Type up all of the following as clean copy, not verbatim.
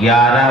11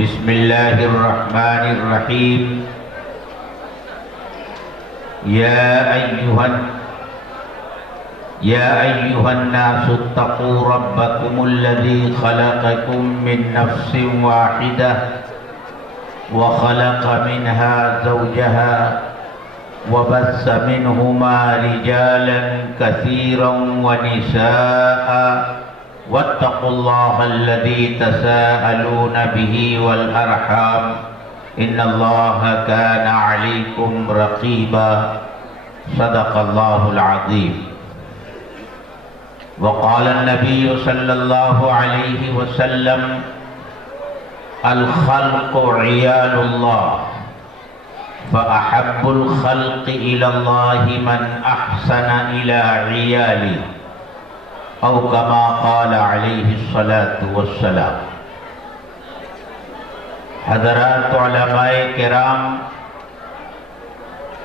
بسم اللہ الرحمن الرحیم یا ایہا الناس اتقوا ربکم الذی خلقکم من نفس واحدہ وخلق منها زوجها وبث منهما رجالا كثيرا ونساء واتقوا الله الذي تساءلون به والأرحام إن الله كان عليكم رقيبا صدق الله العظيم وقال النبي صلى الله عليه وسلم الخلق عيال الله فأحب الخلق إلى الله من أحسن إلى عياله او كما قال علیہ الصلاة والسلام۔ حضرات علماء کرام،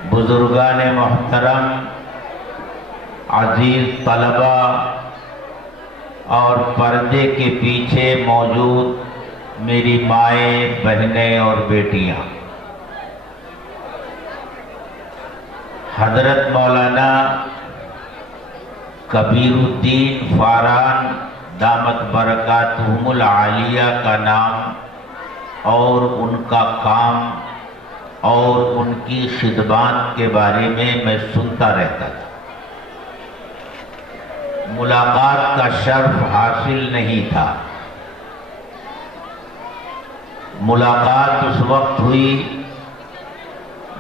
بزرگان محترم، عزیز طلبہ اور پردے کے پیچھے موجود میری مائیں، بہنیں اور بیٹیاں، حضرت مولانا کبیر الدین فاران دامت برکاتہم العالیہ کا نام اور ان کا کام اور ان کی خدمات کے بارے میں سنتا رہتا تھا۔ ملاقات کا شرف حاصل نہیں تھا۔ ملاقات اس وقت ہوئی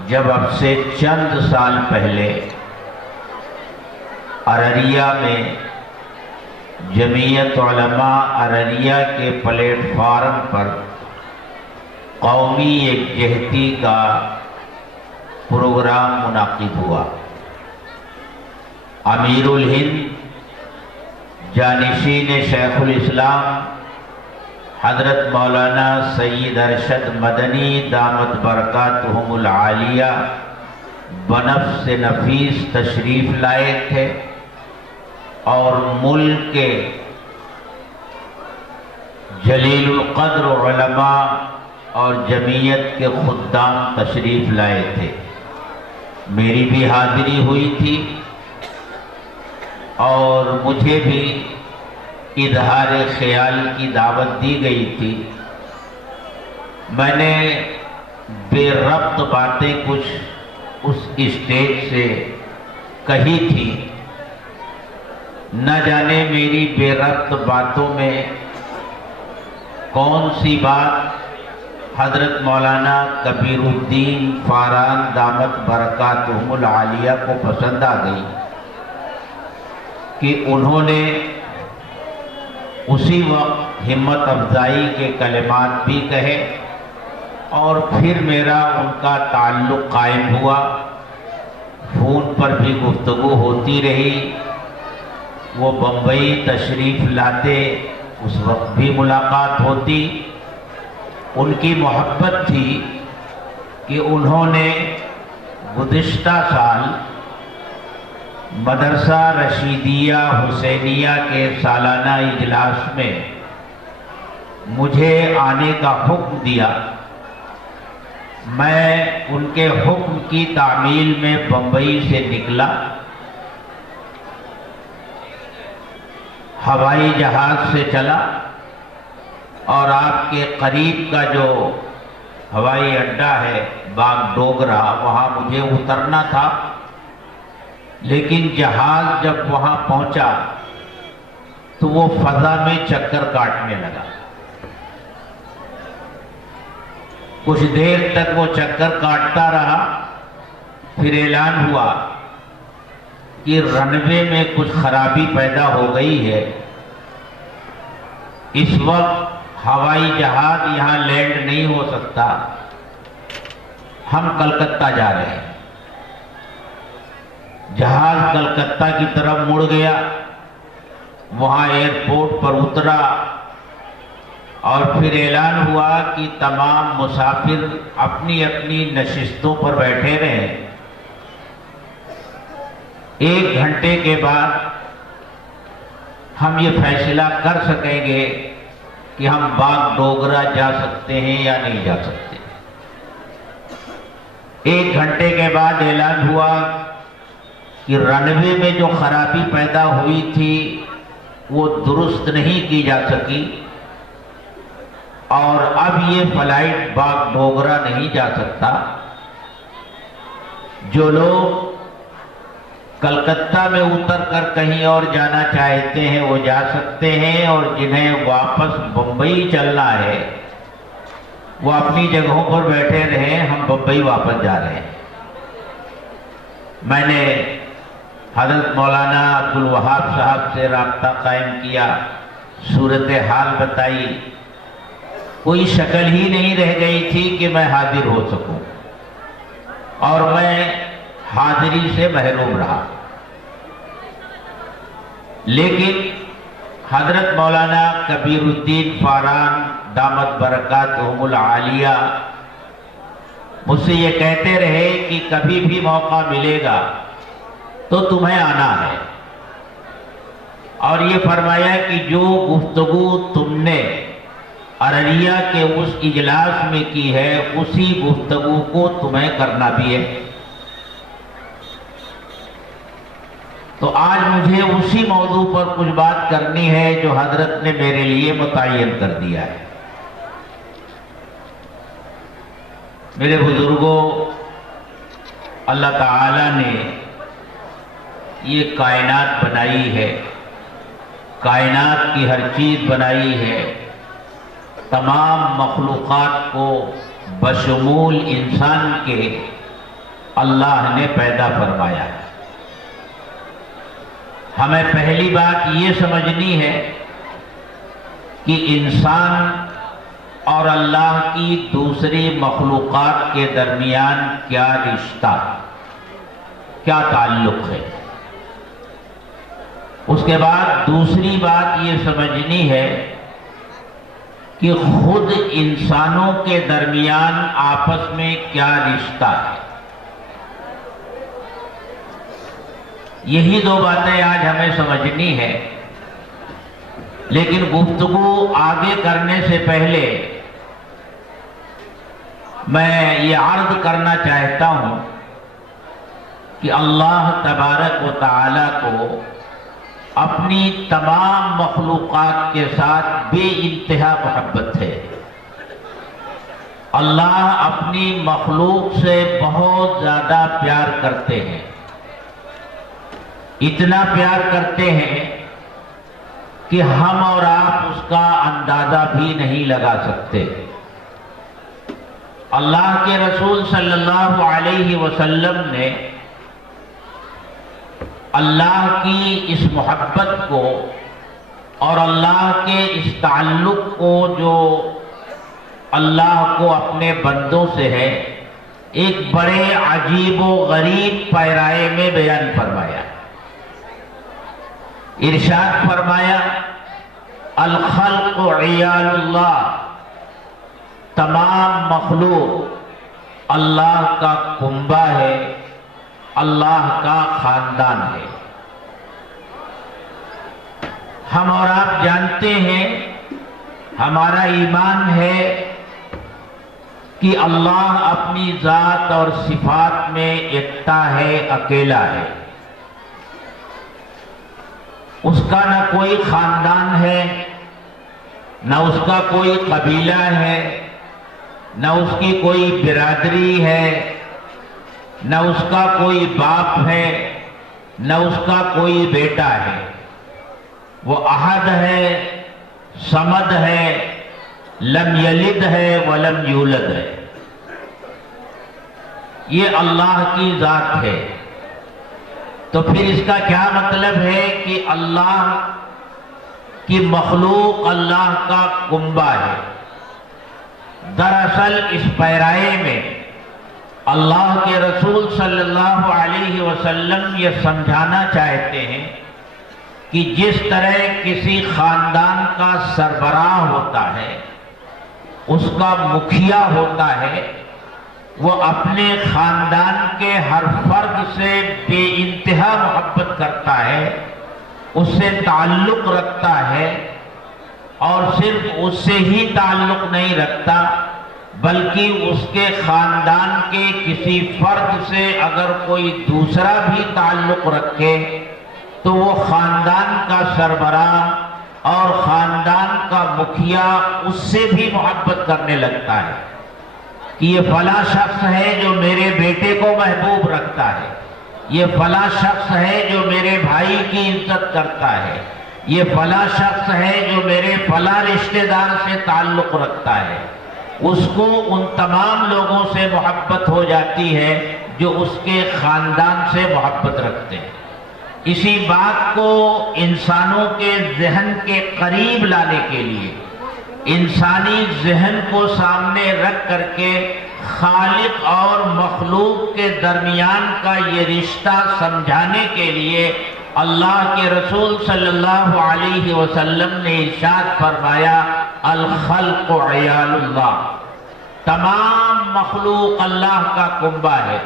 جب اب سے چند سال پہلے ارریہ میں جمعیت علماء ارریہ کے پلیٹ فارم پر قومی یکجہتی کا پروگرام منعقد ہوا۔ امیر الہند جانشین شیخ الاسلام حضرت مولانا سید ارشد مدنی دامت برکاتہم العالیہ بنفس نفیس تشریف لائے تھے اور ملک کے جلیل القدر علماء اور جمعیت کے خدام تشریف لائے تھے۔ میری بھی حاضری ہوئی تھی اور مجھے بھی اظہار خیال کی دعوت دی گئی تھی۔ میں نے بے ربط باتیں کچھ اس اسٹیج سے کہی تھی۔ نہ جانے میری بے ربط باتوں میں کون سی بات حضرت مولانا کبیر الدین فاران دامت برکاتہم العالیہ کو پسند آ گئی کہ انہوں نے اسی وقت ہمت افزائی کے کلمات بھی کہے اور پھر میرا ان کا تعلق قائم ہوا۔ فون پر بھی گفتگو ہوتی رہی، وہ بمبئی تشریف لاتے اس وقت بھی ملاقات ہوتی۔ ان کی محبت تھی کہ انہوں نے گزشتہ سال مدرسہ رشیدیہ حسینیہ کے سالانہ اجلاس میں مجھے آنے کا حکم دیا۔ میں ان کے حکم کی تعمیل میں بمبئی سے نکلا، ہوائی جہاز سے چلا اور آپ کے قریب کا جو ہوائی اڈہ ہے باغ ڈوگرا، وہاں مجھے اترنا تھا، لیکن جہاز جب وہاں پہنچا تو وہ فضا میں چکر کاٹنے لگا۔ کچھ دیر تک وہ چکر کاٹتا رہا، پھر اعلان ہوا کہ رن وے میں کچھ خرابی پیدا ہو گئی ہے، اس وقت ہوائی جہاز یہاں لینڈ نہیں ہو سکتا، ہم کلکتہ جا رہے ہیں۔ جہاز کلکتہ کی طرف مڑ گیا، وہاں ایئرپورٹ پر اترا اور پھر اعلان ہوا کہ تمام مسافر اپنی اپنی نشستوں پر بیٹھے رہیں۔ 1 گھنٹے کے بعد ہم یہ فیصلہ کر سکیں گے کہ ہم باغ ڈوگرا جا سکتے ہیں یا نہیں جا سکتے۔ 1 گھنٹے کے بعد اعلان ہوا کہ رن وے میں جو خرابی پیدا ہوئی تھی وہ درست نہیں کی جا سکی اور اب یہ فلائٹ باغ ڈوگرا نہیں جا سکتا۔ جو لوگ کلکتہ میں اتر کر کہیں اور جانا چاہتے ہیں وہ جا سکتے ہیں، اور جنہیں واپس بمبئی چلنا ہے وہ اپنی جگہوں پر بیٹھے رہیں، ہم بمبئی واپس جا رہے ہیں۔ میں نے حضرت مولانا عبدالوہاب صاحب سے رابطہ قائم کیا، صورتحال بتائی، کوئی شکل ہی نہیں رہ گئی تھی کہ میں حاضر ہو سکوں، اور میں حاضری سے محروم رہا۔ لیکن حضرت مولانا کبیر الدین فاران دامت برکاتہم العالیہ مجھ سے یہ کہتے رہے کہ کبھی بھی موقع ملے گا تو تمہیں آنا ہے، اور یہ فرمایا کہ جو گفتگو تم نے ارریہ کے اس اجلاس میں کی ہے اسی گفتگو کو تمہیں کرنا بھی ہے۔ تو آج مجھے اسی موضوع پر کچھ بات کرنی ہے جو حضرت نے میرے لیے متعین کر دیا ہے۔ میرے بزرگوں، اللہ تعالی نے یہ کائنات بنائی ہے، کائنات کی ہر چیز بنائی ہے، تمام مخلوقات کو بشمول انسان کے اللہ نے پیدا فرمایا ہے۔ ہمیں پہلی بات یہ سمجھنی ہے کہ انسان اور اللہ کی دوسری مخلوقات کے درمیان کیا رشتہ، کیا تعلق ہے۔ اس کے بعد دوسری بات یہ سمجھنی ہے کہ خود انسانوں کے درمیان آپس میں کیا رشتہ ہے۔ یہی 2 باتیں آج ہمیں سمجھنی ہے، لیکن گفتگو آگے کرنے سے پہلے میں یہ عرض کرنا چاہتا ہوں کہ اللہ تبارک و تعالی کو اپنی تمام مخلوقات کے ساتھ بے انتہا محبت ہے۔ اللہ اپنی مخلوق سے بہت زیادہ پیار کرتے ہیں، اتنا پیار کرتے ہیں کہ ہم اور آپ اس کا اندازہ بھی نہیں لگا سکتے۔ اللہ کے رسول صلی اللہ علیہ وسلم نے اللہ کی اس محبت کو اور اللہ کے اس تعلق کو جو اللہ کو اپنے بندوں سے ہے ایک بڑے عجیب و غریب پیرائے میں بیان فرمایا۔ ارشاد فرمایا، الخلق عیال اللہ، تمام مخلوق اللہ کا کنبہ ہے، اللہ کا خاندان ہے۔ ہم اور آپ جانتے ہیں، ہمارا ایمان ہے کہ اللہ اپنی ذات اور صفات میں یکتا ہے، اکیلا ہے۔ اس کا نہ کوئی خاندان ہے، نہ اس کا کوئی قبیلہ ہے، نہ اس کی کوئی برادری ہے، نہ اس کا کوئی باپ ہے، نہ اس کا کوئی بیٹا ہے۔ وہ احد ہے، صمد ہے، لم یلد ہے ولم یولد ہے۔ یہ اللہ کی ذات ہے۔ تو پھر اس کا کیا مطلب ہے کہ اللہ کی مخلوق اللہ کا کنبہ ہے۔ دراصل اس پیرائے میں اللہ کے رسول صلی اللہ علیہ وسلم یہ سمجھانا چاہتے ہیں کہ جس طرح کسی خاندان کا سربراہ ہوتا ہے، اس کا مکھیا ہوتا ہے، وہ اپنے خاندان کے ہر فرد سے بے انتہا محبت کرتا ہے، اس سے تعلق رکھتا ہے، اور صرف اس سے ہی تعلق نہیں رکھتا بلکہ اس کے خاندان کے کسی فرد سے اگر کوئی دوسرا بھی تعلق رکھے تو وہ خاندان کا سربراہ اور خاندان کا مکھیا اس سے بھی محبت کرنے لگتا ہے کہ یہ فلاں شخص ہے جو میرے بیٹے کو محبوب رکھتا ہے، یہ فلاں شخص ہے جو میرے بھائی کی عزت کرتا ہے، یہ فلاں شخص ہے جو میرے فلاں رشتہ دار سے تعلق رکھتا ہے، اس کو ان تمام لوگوں سے محبت ہو جاتی ہے جو اس کے خاندان سے محبت رکھتے ہیں۔ اسی بات کو انسانوں کے ذہن کے قریب لانے کے لیے، انسانی ذہن کو سامنے رکھ کر کے خالق اور مخلوق کے درمیان کا یہ رشتہ سمجھانے کے لیے اللہ کے رسول صلی اللہ علیہ وسلم نے ارشاد فرمایا الخلق عیال اللہ، تمام مخلوق اللہ کا کنبہ ہے۔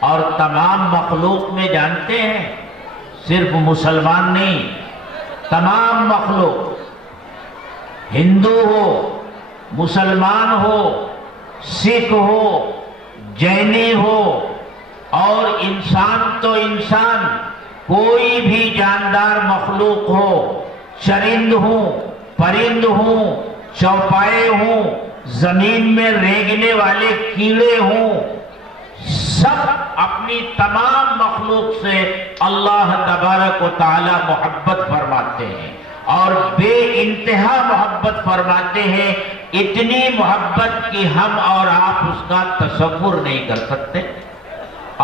اور تمام مخلوق میں جانتے ہیں صرف مسلمان نہیں، تمام مخلوق، ہندو ہو، مسلمان ہو، سکھ ہو، جینی ہو، اور انسان تو انسان، کوئی بھی جاندار مخلوق ہو، چرند ہوں، پرند ہوں، چوپائے ہوں، زمین میں ریگنے والے کیڑے ہوں، سب اپنی تمام مخلوق سے اللہ تبارک و تعالی محبت فرماتے ہیں اور بے انتہا محبت فرماتے ہیں، اتنی محبت کہ ہم اور آپ اس کا تصور نہیں کر سکتے۔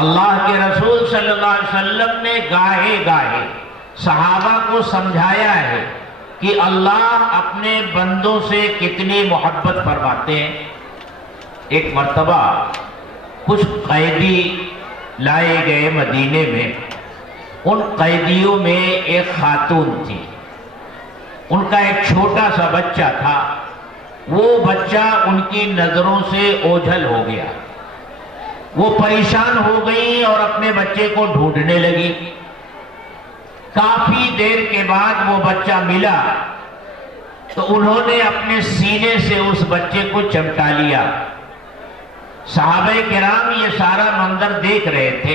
اللہ کے رسول صلی اللہ علیہ وسلم نے گاہے گاہے صحابہ کو سمجھایا ہے کہ اللہ اپنے بندوں سے کتنی محبت فرماتے ہیں۔ ایک مرتبہ کچھ قیدی لائے گئے مدینے میں، ان قیدیوں میں ایک خاتون تھی، ان کا ایک چھوٹا سا بچہ تھا، وہ بچہ ان کی نظروں سے اوجھل ہو گیا، وہ پریشان ہو گئی اور اپنے بچے کو ڈھونڈنے لگی۔ کافی دیر کے بعد وہ بچہ ملا تو انہوں نے اپنے سینے سے اس بچے کو چمٹا لیا۔ صحابہ کرام یہ سارا منظر دیکھ رہے تھے۔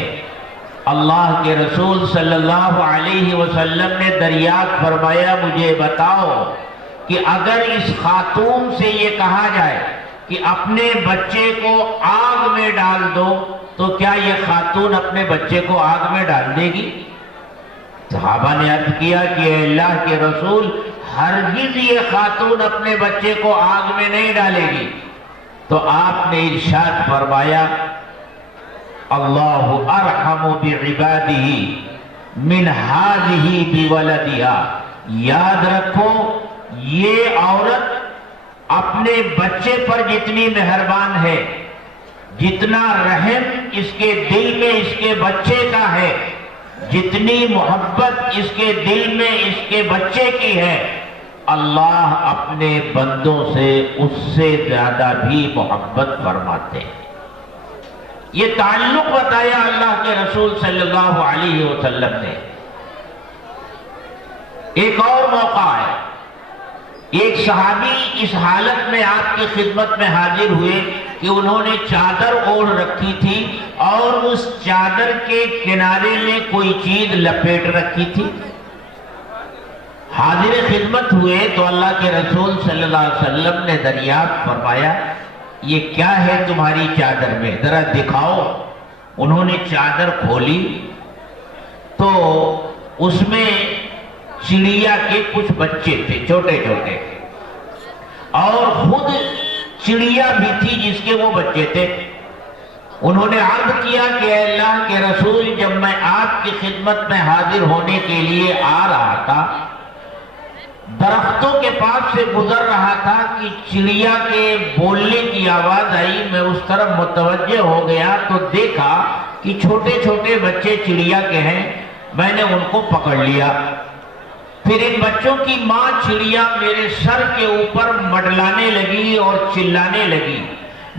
اللہ کے رسول صلی اللہ علیہ وسلم نے دریافت فرمایا مجھے بتاؤ کہ اگر اس خاتون سے یہ کہا جائے کہ اپنے بچے کو آگ میں ڈال دو تو کیا یہ خاتون اپنے بچے کو آگ میں ڈال دے گی؟ صحابہ نے عرض کیا کہ اے اللہ کے رسول، ہرگز یہ خاتون اپنے بچے کو آگ میں نہیں ڈالے گی۔ تو آپ نے ارشاد فرمایا اللہ ارحم بعبادہ من ہذہ بولدہا، یاد رکھو یہ عورت اپنے بچے پر جتنی مہربان ہے، جتنا رحم اس کے دل میں اس کے بچے کا ہے، جتنی محبت اس کے دل میں اس کے بچے کی ہے، اللہ اپنے بندوں سے اس سے زیادہ بھی محبت فرماتے ہیں۔ یہ تعلق بتایا اللہ کے رسول صلی اللہ علیہ وسلم نے۔ ایک اور موقع ہے، ایک صحابی اس حالت میں آپ کی خدمت میں حاضر ہوئے کہ انہوں نے چادر اوڑھ رکھی تھی اور اس چادر کے کنارے میں کوئی چیز لپیٹ رکھی تھی۔ حاضر خدمت ہوئے تو اللہ کے رسول صلی اللہ علیہ وسلم نے دریافت فرمایا یہ کیا ہے تمہاری چادر میں، ذرا دکھاؤ۔ انہوں نے چادر کھولی تو اس میں چڑیا کے کچھ بچے تھے چھوٹے چھوٹے، اور خود چڑیا بھی تھی جس کے وہ بچے تھے۔ انہوں نے عرض کیا کہ اے اللہ کے رسول، جب میں آپ کی خدمت میں حاضر ہونے کے لیے آ رہا تھا، درختوں کے پاس سے گزر رہا تھا کہ چڑیا کے بولنے کی آواز آئی، میں اس طرف متوجہ ہو گیا تو دیکھا کہ چھوٹے چھوٹے بچے چڑیا کے ہیں، میں نے ان کو پکڑ لیا۔ پھر ان بچوں کی ماں چڑیا میرے سر کے اوپر مڈلانے لگی اور چلانے لگی۔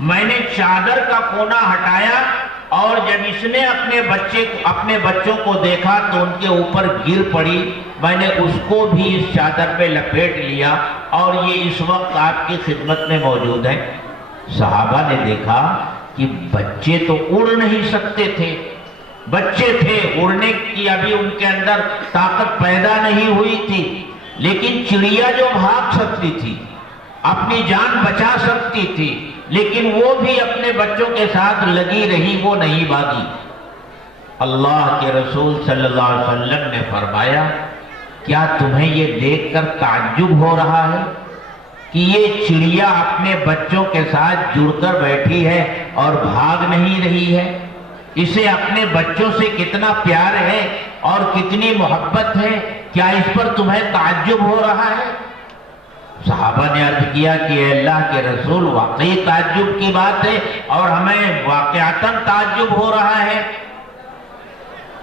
میں نے چادر کا کونا ہٹایا اور جب اس نے اپنے بچوں کو دیکھا تو ان کے اوپر گر پڑی میں نے اس کو بھی اس چادر پہ لپیٹ لیا اور یہ اس وقت آپ کی خدمت میں موجود ہے۔ صحابہ نے دیکھا کہ بچے تو اڑ نہیں سکتے تھے، بچے تھے، اڑنے کی ابھی ان کے اندر طاقت پیدا نہیں ہوئی تھی، لیکن چڑیا جو بھاگ سکتی تھی، اپنی جان بچا سکتی تھی، لیکن وہ بھی اپنے بچوں کے ساتھ لگی رہی، وہ نہیں بھاگی۔ اللہ کے رسول صلی اللہ علیہ وسلم نے فرمایا کیا تمہیں یہ دیکھ کر تعجب ہو رہا ہے کہ یہ چڑیا اپنے بچوں کے ساتھ جڑ کر بیٹھی ہے اور بھاگ نہیں رہی ہے؟ اسے اپنے بچوں سے کتنا پیار ہے اور کتنی محبت ہے، کیا اس پر تمہیں تعجب ہو رہا ہے؟ صحابہ نے عرض کیا کہ اے اللہ کے رسول واقعی تعجب کی بات ہے اور ہمیں واقعتاً تعجب ہو رہا ہے۔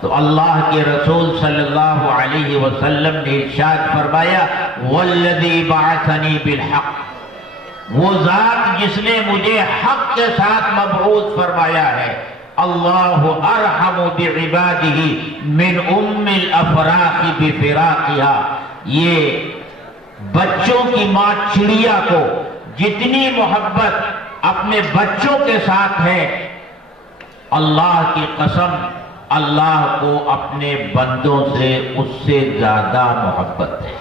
تو اللہ کے رسول صلی اللہ علیہ وسلم نے ارشاد فرمایا والذی بعثنی بالحق، وہ ذات جس نے مجھے حق کے ساتھ مبعوث فرمایا ہے، اللہ ارحم بعبادہ من ام الافراق بفراقها، یہ بچوں کی ماں چڑیا کو جتنی محبت اپنے بچوں کے ساتھ ہے، اللہ کی قسم اللہ کو اپنے بندوں سے اس سے زیادہ محبت ہے۔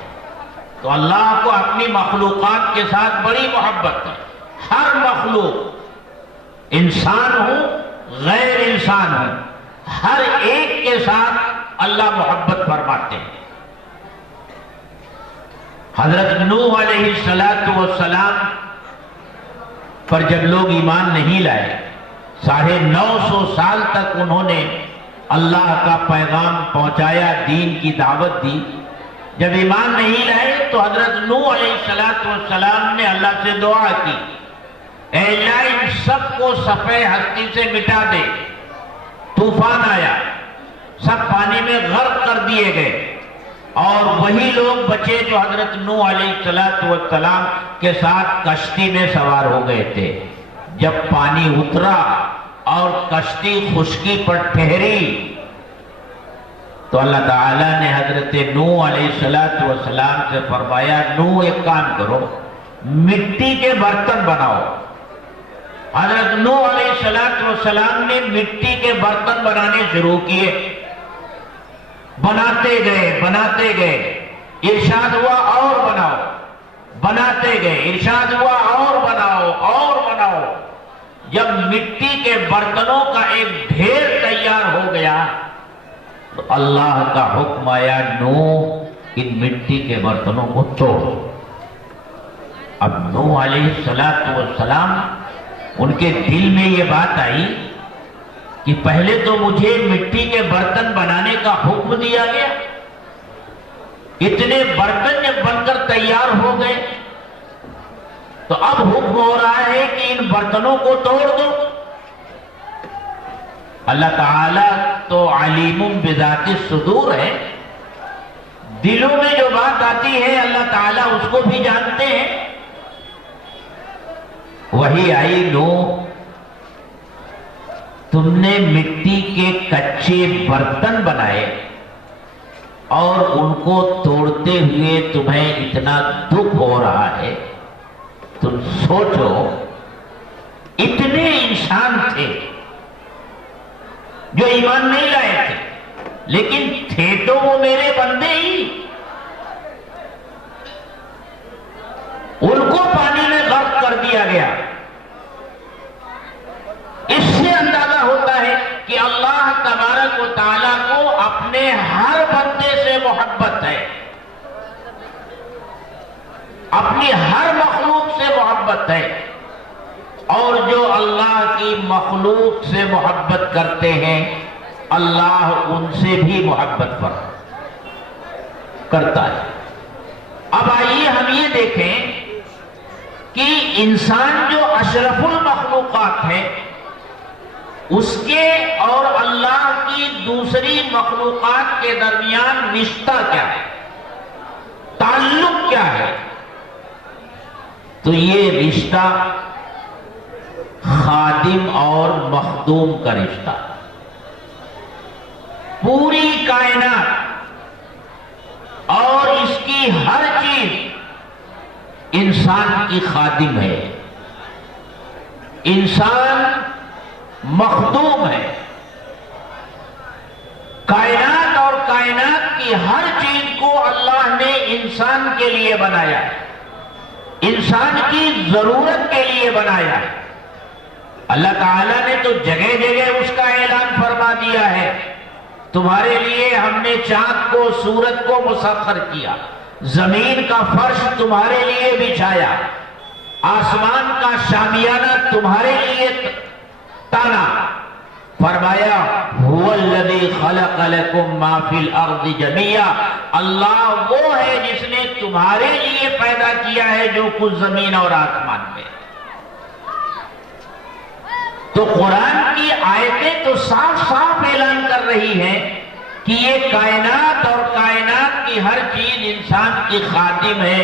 تو اللہ کو اپنی مخلوقات کے ساتھ بڑی محبت ہے۔ ہر مخلوق، انسان ہو غیر انسان ہو، ہر ایک کے ساتھ اللہ محبت فرماتے ہیں۔ حضرت نوح علیہ السلام پر جب لوگ ایمان نہیں لائے، 950 سال تک انہوں نے اللہ کا پیغام پہنچایا، دین کی دعوت دی۔ جب ایمان نہیں لائے تو حضرت نوح علیہ السلام نے اللہ سے دعا کی، اے اللہ ان سب کو صفحہ ہستی سے مٹا دے۔ طوفان آیا، سب پانی میں غرق کر دیے گئے اور وہی لوگ بچے جو حضرت نوح علیہ السلام کے ساتھ کشتی میں سوار ہو گئے تھے۔ جب پانی اترا اور کشتی خشکی پر ٹھہری تو اللہ تعالیٰ نے حضرت نوح علیہ السلام سے فرمایا نوح ایک کام کرو، مٹی کے برتن بناؤ۔ حضرت نوح علیہ السلام نے مٹی کے برتن بنانے شروع کیے، بناتے گئے، ارشاد ہوا اور بناؤ، بناتے گئے، ارشاد ہوا اور بناؤ۔ جب مٹی کے برتنوں کا ایک ڈھیر تیار ہو گیا تو اللہ کا حکم آیا نوح ان مٹی کے برتنوں کو توڑ۔ اب نوح علیہ السلام ان کے دل میں یہ بات آئی کہ پہلے تو مجھے مٹی کے برتن بنانے کا حکم دیا گیا، اتنے برتن جب بن کر تیار ہو گئے تو اب حکم ہو رہا ہے کہ ان برتنوں کو توڑ دو۔ اللہ تعالیٰ تو علیم بذات الصدور ہے، دلوں میں جو بات آتی ہے اللہ تعالیٰ اس کو بھی جانتے ہیں۔ وہی آئی نوح تم نے مٹی کے کچے برتن بنائے اور ان کو توڑتے ہوئے تمہیں اتنا دکھ ہو رہا ہے، تم سوچو اتنے انسان تھے جو ایمان نہیں لائے تھے، لیکن تھے تو وہ میرے بندے ہی، ان کو پانی میں غرق کر دیا گیا۔ اس سے اندازہ ہوتا ہے کہ اللہ تبارک و تعالیٰ کو اپنے ہر بندے سے محبت ہے، اپنی ہر مخلوق سے محبت ہے، اور جو اللہ کی مخلوق سے محبت کرتے ہیں اللہ ان سے بھی محبت کرتا ہے۔ اب آئیے ہم یہ دیکھیں کہ انسان جو اشرف المخلوقات ہے اس کے اور اللہ کی دوسری مخلوقات کے درمیان رشتہ کیا ہے، تعلق کیا ہے؟ تو یہ رشتہ خادم اور مخدوم کا رشتہ۔ پوری کائنات اور اس کی ہر چیز انسان کی خادم ہے، انسان مخدوم ہے۔ کائنات اور کائنات کی ہر چیز کو اللہ نے انسان کے لیے بنایا ہے، انسان کی ضرورت کے لیے بنایا ہے۔ اللہ تعالیٰ نے تو جگہ جگہ اس کا اعلان فرما دیا ہے، تمہارے لیے ہم نے چاند کو سورج کو مسخر کیا، زمین کا فرش تمہارے لیے بچھایا، آسمان کا شامیانہ تمہارے لیے تانا۔ فرمایا هو الذی خلق لکم ما فی الارض جميعا، اللہ وہ ہے جس نے تمہارے لیے پیدا کیا ہے جو کچھ زمین اور آسمان میں۔ تو قرآن کی آیتیں تو صاف صاف اعلان کر رہی ہیں کہ یہ کائنات اور کائنات کی ہر چیز انسان کی خادم ہے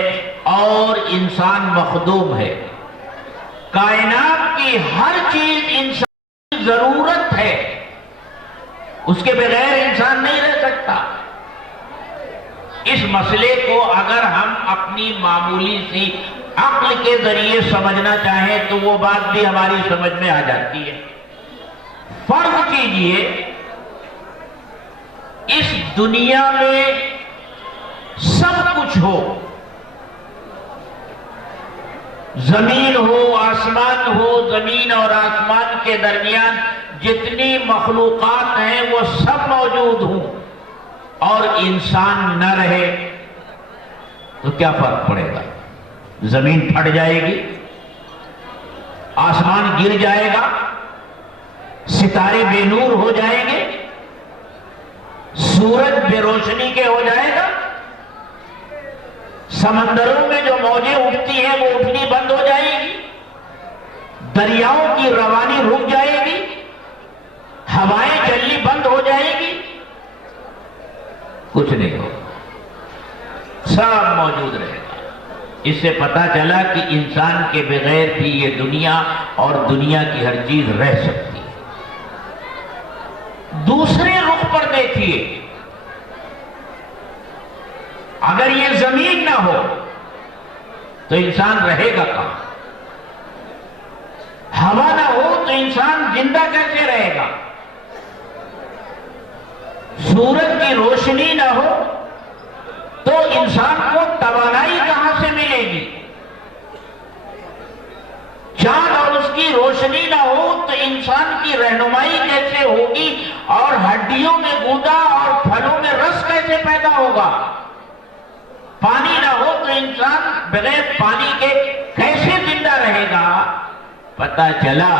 اور انسان مخدوم ہے۔ کائنات کی ہر چیز انسان کی ضرورت ہے، اس کے بغیر انسان نہیں رہ سکتا۔ اس مسئلے کو اگر ہم اپنی معمولی سی عقل کے ذریعے سمجھنا چاہیں تو وہ بات بھی ہماری سمجھ میں آ جاتی ہے۔ فرض کیجئے اس دنیا میں سب کچھ ہو، زمین ہو، آسمان ہو، زمین اور آسمان کے درمیان جتنی مخلوقات ہیں وہ سب موجود ہوں اور انسان نہ رہے تو کیا فرق پڑے گا؟ زمین پھٹ جائے گی، آسمان گر جائے گا، ستارے بے نور ہو جائیں گے، سورج بے روشنی کے ہو جائے گا، سمندروں میں جو موجیں اٹھتی ہیں وہ اٹھنی بند ہو جائے گی، دریاؤں کی روانی رک جائے گی، ہوائیں چلنی بند ہو جائے گی، کچھ نہیں ہوگا، سب موجود رہے گا۔ اس سے پتہ چلا کہ انسان کے بغیر بھی یہ دنیا اور دنیا کی ہر چیز رہ سکتی ہے۔ دوسرے رخ پر دیکھیے، اگر یہ زمین نہ ہو تو انسان رہے گا کہاں؟ ہوا نہ ہو تو انسان زندہ کیسے رہے گا؟ سورج کی روشنی نہ ہو تو انسان کو توانائی کہاں سے ملے گی؟ چاند اور اس کی روشنی نہ ہو تو انسان کی رہنمائی کیسے ہوگی اور ہڈیوں میں گودا اور پھلوں میں رس کیسے پیدا ہوگا؟ پانی نہ ہو تو انسان بغیر پانی کے کیسے زندہ رہے گا؟ پتہ چلا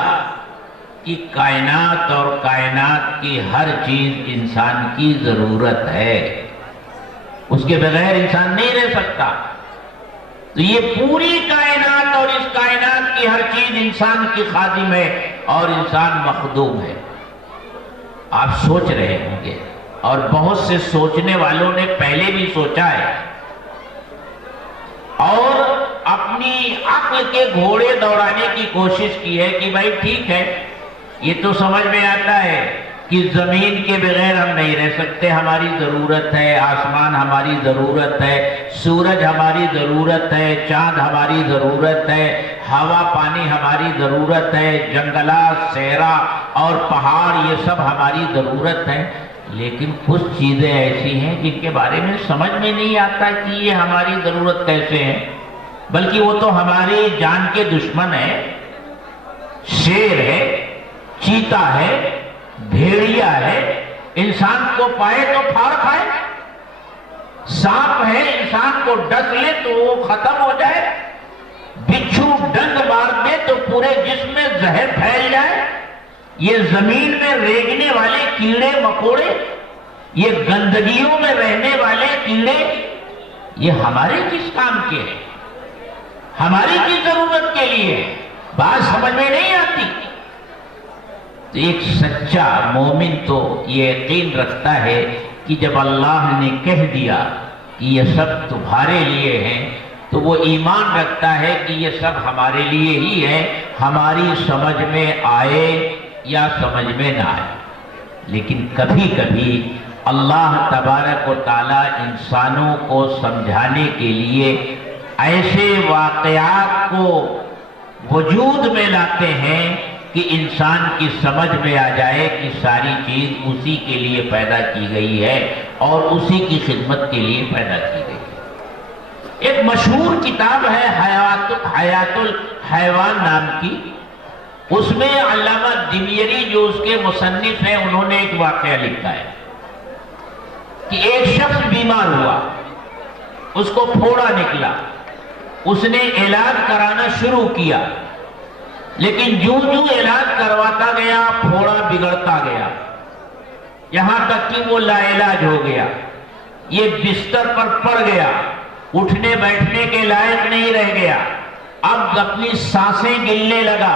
کہ کائنات اور کائنات کی ہر چیز انسان کی ضرورت ہے، اس کے بغیر انسان نہیں رہ سکتا۔ تو یہ پوری کائنات اور اس کائنات کی ہر چیز انسان کی خادم ہے اور انسان مخدوم ہے۔ آپ سوچ رہے ہوں گے اور بہت سے سوچنے والوں نے پہلے بھی سوچا ہے اور اپنی عقل کے گھوڑے دوڑانے کی کوشش کی ہے کہ بھائی ٹھیک ہے، یہ تو سمجھ میں آتا ہے کہ زمین کے بغیر ہم نہیں رہ سکتے، ہماری ضرورت ہے، آسمان ہماری ضرورت ہے، سورج ہماری ضرورت ہے، چاند ہماری ضرورت ہے، ہوا پانی ہماری ضرورت ہے، جنگلات، صحرا اور پہاڑ یہ سب ہماری ضرورت ہے۔ لیکن کچھ چیزیں ایسی ہیں جن کے بارے میں سمجھ میں نہیں آتا کہ یہ ہماری ضرورت کیسے ہے، بلکہ وہ تو ہماری جان کے دشمن ہے۔ شیر ہے، چیتا ہے، بھیڑیا ہے، انسان کو پائے تو پھاڑ کھائے، سانپ ہے انسان کو ڈس لے تو وہ ختم ہو جائے، بچھو ڈنگ مار دے تو پورے جسم میں زہر پھیل جائے۔ یہ زمین میں ریگنے والے کیڑے مکوڑے، یہ گندگیوں میں رہنے والے کیڑے، یہ ہمارے کس کام کے ہیں؟ ہماری کس ضرورت کے لیے؟ بات سمجھ میں نہیں آتی۔ تو ایک سچا مومن تو یہ یقین رکھتا ہے کہ جب اللہ نے کہہ دیا کہ یہ سب تمہارے لیے ہیں تو وہ ایمان رکھتا ہے کہ یہ سب ہمارے لیے ہی ہے، ہماری سمجھ میں آئے یا سمجھ میں نہ آئے۔ لیکن کبھی کبھی اللہ تبارک و تعالی انسانوں کو سمجھانے کے لیے ایسے واقعات کو وجود میں لاتے ہیں کہ انسان کی سمجھ میں آ جائے کہ ساری چیز اسی کے لیے پیدا کی گئی ہے اور اسی کی خدمت کے لیے پیدا کی گئی ہے۔ ایک مشہور کتاب ہے حیات الحیوان نام کی، اس میں علامہ دمیری جو اس کے مصنف ہیں انہوں نے ایک واقعہ لکھا ہے کہ ایک شخص بیمار ہوا، اس کو پھوڑا نکلا، اس نے علاج کرانا شروع کیا، لیکن جو علاج کرواتا گیا پھوڑا بگڑتا گیا، یہاں تک کہ وہ لا علاج ہو گیا، یہ بستر پر پڑ گیا، اٹھنے بیٹھنے کے لائق نہیں رہ گیا، اب اپنی سانسیں گلنے لگا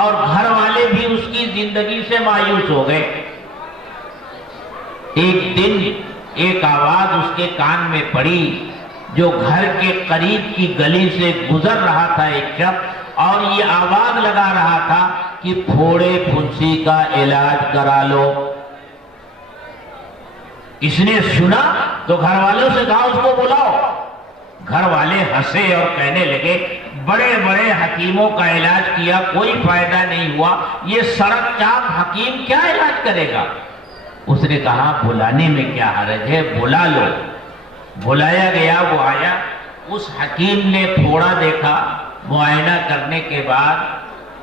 اور گھر والے بھی اس کی زندگی سے مایوس ہو گئے۔ ایک دن ایک آواز اس کے کان میں پڑی، جو گھر کے قریب کی گلی سے گزر رہا تھا ایک شخص، اور یہ آواز لگا رہا تھا کہ پھوڑے پھنسی کا علاج کرا لو۔ اس نے سنا تو گھر والوں سے کہا اس کو بلاؤ۔ گھر والے ہنسے اور کہنے لگے بڑے بڑے حکیموں کا علاج کیا کوئی فائدہ نہیں ہوا، یہ سڑک چاپ حکیم کیا علاج کرے گا؟ اس نے کہا بلانے میں کیا حرج ہے، بلا لو۔ بلایا گیا، وہ آیا، اس حکیم نے پھوڑا دیکھا، معائنہ کرنے کے بعد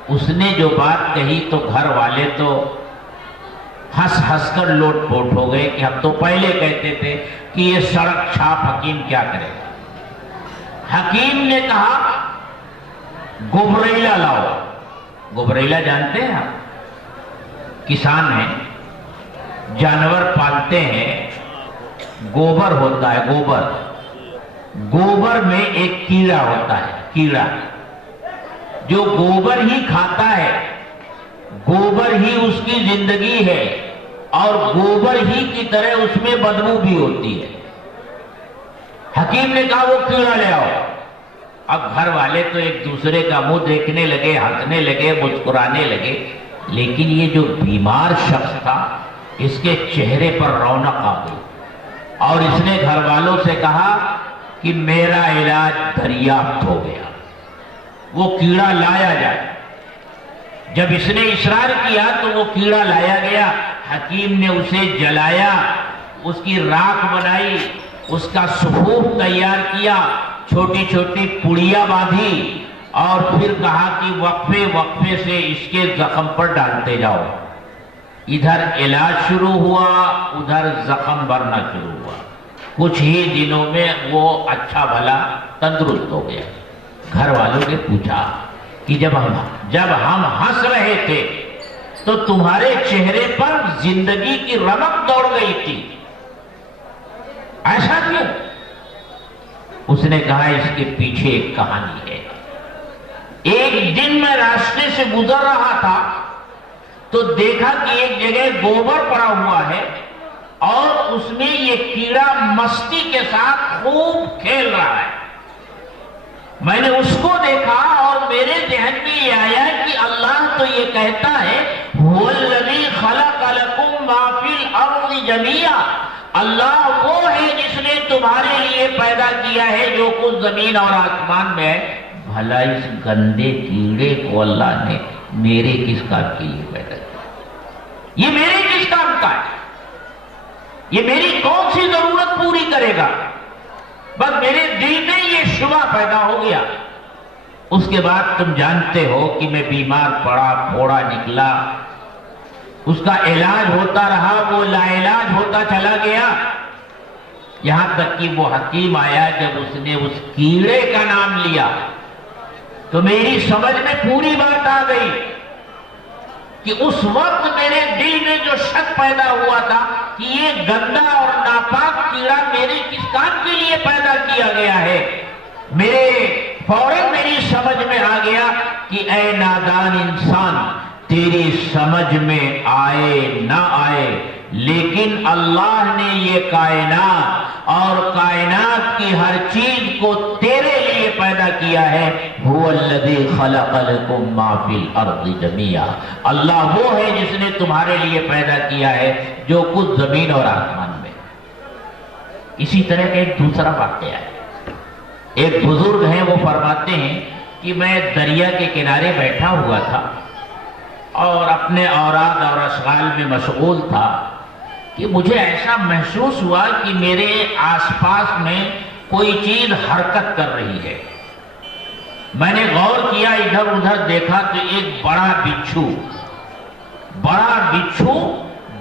اس نے جو بات کہی تو گھر والے تو ہنس ہنس کر لوٹ پوٹ ہو گئے کہ ہم تو پہلے کہتے تھے کہ یہ سڑک چھاپ حکیم کیا کرے گا۔ حکیم نے کہا گوبریلا لاؤ۔ گوبریلا جانتے ہیں آپ؟ کسان ہیں، جانور پالتے ہیں، گوبر ہوتا ہے، گوبر میں ایک کیڑا ہوتا ہے، کیڑا جو گوبر ہی کھاتا ہے، گوبر ہی اس کی زندگی ہے اور گوبر ہی کی طرح اس میں بدبو بھی ہوتی ہے۔ حکیم نے کہا وہ کیڑا لے آؤ۔ اب گھر والے تو ایک دوسرے کا منہ دیکھنے لگے، ہنسنے لگے، مسکرانے لگے، لیکن یہ جو بیمار شخص تھا اس کے چہرے پر رونق آ گئی اور اس نے گھر والوں سے کہا کہ میرا علاج دریافت ہو گیا، وہ کیڑا لایا جائے۔ جب اس نے اصرار کیا تو وہ کیڑا لایا گیا، حکیم نے اسے جلایا، اس کی راکھ بنائی، اس کا صفوف تیار کیا، چھوٹی چھوٹی پڑیاں باندھی اور پھر کہا کہ وقفے وقفے سے اس کے زخم پر ڈالتے جاؤ۔ ادھر علاج شروع ہوا، ادھر زخم بھرنا شروع ہوا، کچھ ہی دنوں میں وہ اچھا بھلا تندرست ہو گیا۔ گھر والوں نے پوچھا کہ جب ہم ہنس رہے تھے تو تمہارے چہرے پر زندگی کی رمق دوڑ گئی تھی، ایسا کیوں؟ اس نے کہا اس کے پیچھے ایک کہانی ہے۔ ایک دن میں راستے سے گزر رہا تھا تو دیکھا کہ ایک جگہ گوبر پڑا ہوا ہے اور اس میں یہ کیڑا مستی کے ساتھ خوب کھیل رہا ہے۔ میں نے اس کو دیکھا اور میرے ذہن میں یہ آیا کہ اللہ تو یہ کہتا ہے هُوَ الَّذِي خَلَقَ لَكُم مَّا فِي الْأَرْضِ جَمِيعًا، اللہ وہ ہے جس نے تمہارے لیے پیدا کیا ہے جو کچھ زمین اور آسمان میں ہے۔ بھلا اس گندے کیڑے کو اللہ نے میرے کس کام کے لیے پیدا کیا؟ یہ میرے کس کام کا ہے؟ یہ میری کون سی ضرورت پوری کرے گا؟ بس میرے دل میں یہ شبہ پیدا ہو گیا۔ اس کے بعد تم جانتے ہو کہ میں بیمار پڑا، پھوڑا نکلا، اس کا علاج ہوتا رہا، وہ لا علاج ہوتا چلا گیا، یہاں تک کہ وہ حکیم آیا، جب اس نے اس کیڑے کا نام لیا تو میری سمجھ میں پوری بات آ گئی کہ اس وقت میرے دل میں جو شک پیدا ہوا تھا کہ یہ گندا اور ناپاک کیڑا میرے کس کام کے لیے پیدا کیا گیا ہے، فوراً میری سمجھ میں آ گیا کہ اے نادان انسان، تیری سمجھ میں آئے نہ آئے لیکن اللہ نے یہ کائنات اور کائنات کی ہر چیز کو تیرے لیے پیدا کیا ہے۔ هُوَ الَّذِي خَلَقَ لَكُم مَّا فِي الْأَرْضِ جَمِيعًا، اللہ وہ ہے جس نے تمہارے لیے پیدا کیا ہے جو کچھ زمین اور آسمان میں۔ اسی طرح کا ایک دوسرا واقعہ ہے. ایک بزرگ ہیں، وہ فرماتے ہیں کہ میں دریا کے کنارے بیٹھا ہوا تھا اور اپنے اوراد اور اشغال میں مشغول تھا کہ مجھے ایسا محسوس ہوا کہ میرے آس پاس میں کوئی چیز حرکت کر رہی ہے. میں نے غور کیا، ادھر ادھر دیکھا تو ایک بڑا بچھو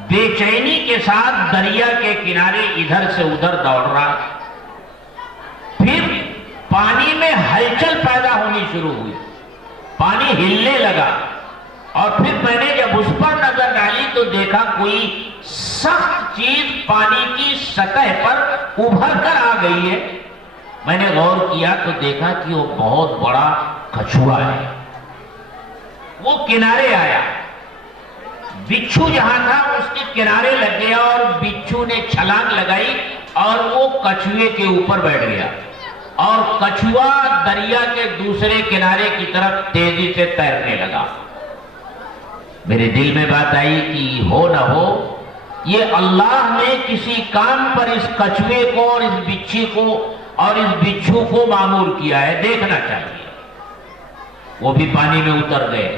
بے چینی کے ساتھ دریا کے کنارے ادھر سے ادھر دوڑ رہا. پھر پانی میں ہلچل پیدا ہونی شروع ہوئی، پانی ہلنے لگا، اور پھر میں نے جب اس پر نظر ڈالی تو دیکھا کوئی سخت چیز پانی کی سطح پر ابھر کر آ گئی ہے. میں نے غور کیا تو دیکھا کہ وہ بہت بڑا کچھوا ہے. وہ کنارے آیا، بچھو جہاں تھا اس کے کنارے لگ گیا اور بچھو نے چھلانگ لگائی اور وہ کچھوے کے اوپر بیٹھ گیا، اور کچھوا دریا کے دوسرے کنارے کی طرف تیزی سے تیرنے لگا. میرے دل میں بات آئی کہ ہو نہ ہو یہ اللہ نے کسی کام پر اس کچھوے کو اور اس بچھی کو اور اس بچھو کو معمور کیا ہے، دیکھنا چاہیے. وہ بھی پانی میں اتر گئے.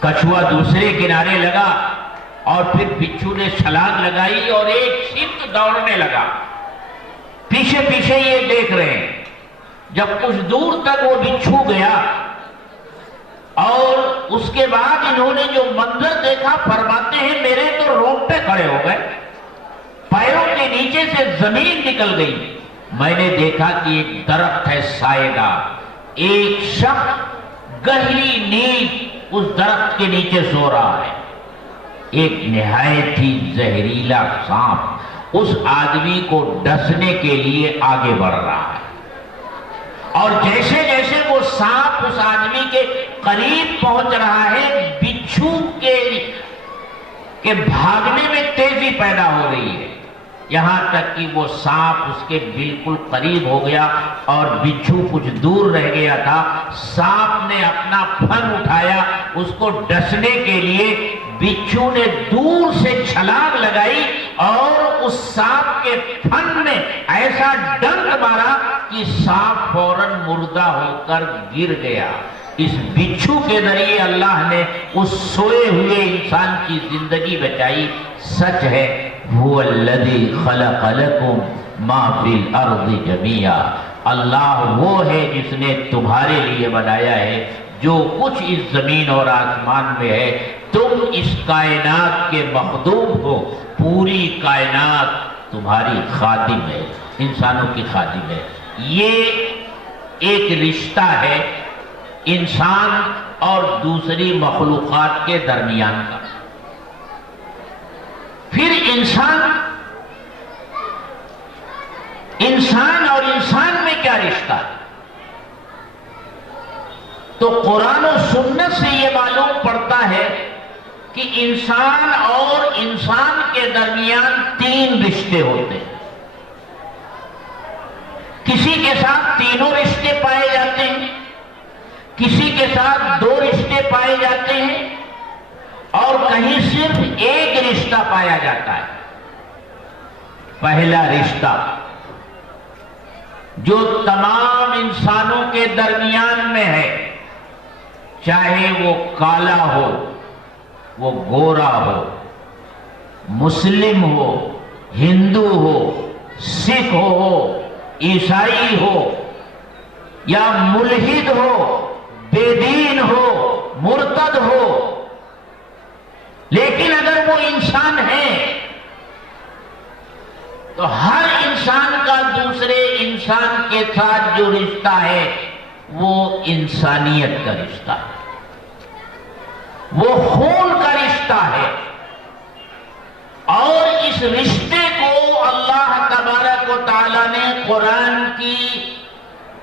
کچھوا دوسرے کنارے لگا اور پھر بچھو نے چھلانگ لگائی اور ایک سمت دوڑنے لگا. پیچھے پیچھے یہ دیکھ رہے ہیں. جب کچھ دور تک وہ بچھو گیا اور اس کے بعد انہوں نے جو منظر دیکھا، فرماتے ہیں میرے تو رونگٹے کھڑے ہو گئے، پیروں کے نیچے سے زمین نکل گئی. میں نے دیکھا کہ ایک درخت ہے سائے دار، ایک شخص گہری نیند اس درخت کے نیچے سو رہا ہے. ایک نہایت ہی زہریلا سانپ اس آدمی کو ڈسنے کے لیے آگے بڑھ رہا ہے، اور جیسے جیسے وہ سانپ اس آدمی کے قریب پہنچ رہا ہے، بچھو کے بھاگنے میں تیزی پیدا ہو رہی ہے، یہاں تک کہ وہ سانپ اس کے بالکل قریب ہو گیا اور بچھو کچھ دور رہ گیا تھا. سانپ نے اپنا پھن اٹھایا اس کو ڈسنے کے لیے. بچھو نے دور سے چھلانگ لگائی اور اس سانپ کے پھن نے ایسا ڈنک مارا کہ سانپ فوراً مردہ ہو کر گر گیا. اس بچھو کے ذریعے اللہ نے اس سوئے ہوئے انسان کی زندگی بچائی. سچ ہے، هو الذی خلق لکم ما فی الارض جمیعا. اللہ وہ ہے جس نے تمہارے لیے بنایا ہے جو کچھ اس زمین اور آسمان میں ہے. تم اس کائنات کے مخدوم ہو، پوری کائنات تمہاری خادم ہے، انسانوں کی خادم ہے. یہ ایک رشتہ ہے انسان اور دوسری مخلوقات کے درمیان کا. پھر انسان اور انسان میں کیا رشتہ ہے؟ تو قرآن و سنت سے یہ معلوم پڑتا ہے کہ انسان اور انسان کے درمیان 3 رشتے ہوتے ہیں. کسی کے ساتھ تینوں رشتے پائے جاتے ہیں، کسی کے ساتھ 2 رشتے پائے جاتے ہیں، اور کہیں صرف ایک رشتہ پایا جاتا ہے. پہلا رشتہ جو تمام انسانوں کے درمیان میں ہے، چاہے وہ کالا ہو، وہ گورا ہو، مسلم ہو، ہندو ہو، سکھ ہو، عیسائی ہو، یا ملحد ہو، بے دین ہو، مرتد ہو، لیکن اگر وہ انسان ہے تو ہر انسان کا دوسرے انسان کے ساتھ جو رشتہ ہے وہ انسانیت کا رشتہ ہے، وہ خون کا رشتہ ہے. اور اس رشتے کو اللہ تبارک و تعالیٰ نے قرآن کی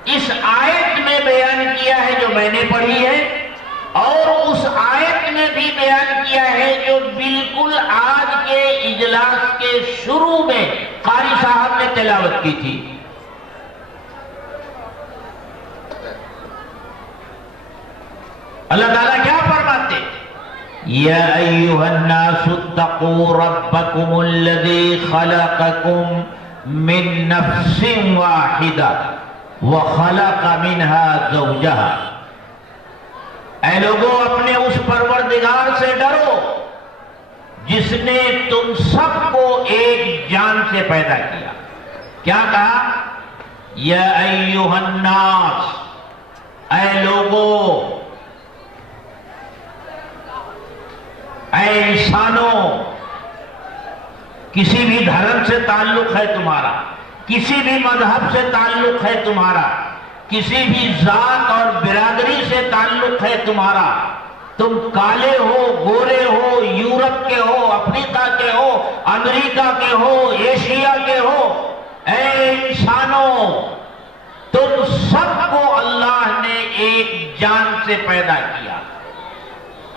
اس آیت میں بیان کیا ہے جو میں نے پڑھی ہے، اور اس آیت میں بھی بیان کیا ہے جو بالکل آج کے اجلاس کے شروع میں قاری صاحب نے تلاوت کی تھی. اللہ تعالیٰ کیا فرماتے؟ یا ایھا الناس اتقوا ربکم الذی خلقکم من نفس واحدہ وخلق منها زوجہا، اے لوگوں اپنے اس پروردگار سے ڈرو جس نے تم سب کو ایک جان سے پیدا کیا۔ کیا کہا؟ یا ایھا الناس، اے لوگوں، اے انسانوں، کسی بھی دھرم سے تعلق ہے تمہارا، کسی بھی مذہب سے تعلق ہے تمہارا، کسی بھی ذات اور برادری سے تعلق ہے تمہارا، تم کالے ہو، گورے ہو، یورپ کے ہو، افریقہ کے ہو، امریکہ کے ہو، ایشیا کے ہو، اے انسانوں، تم سب کو اللہ نے ایک جان سے پیدا کیا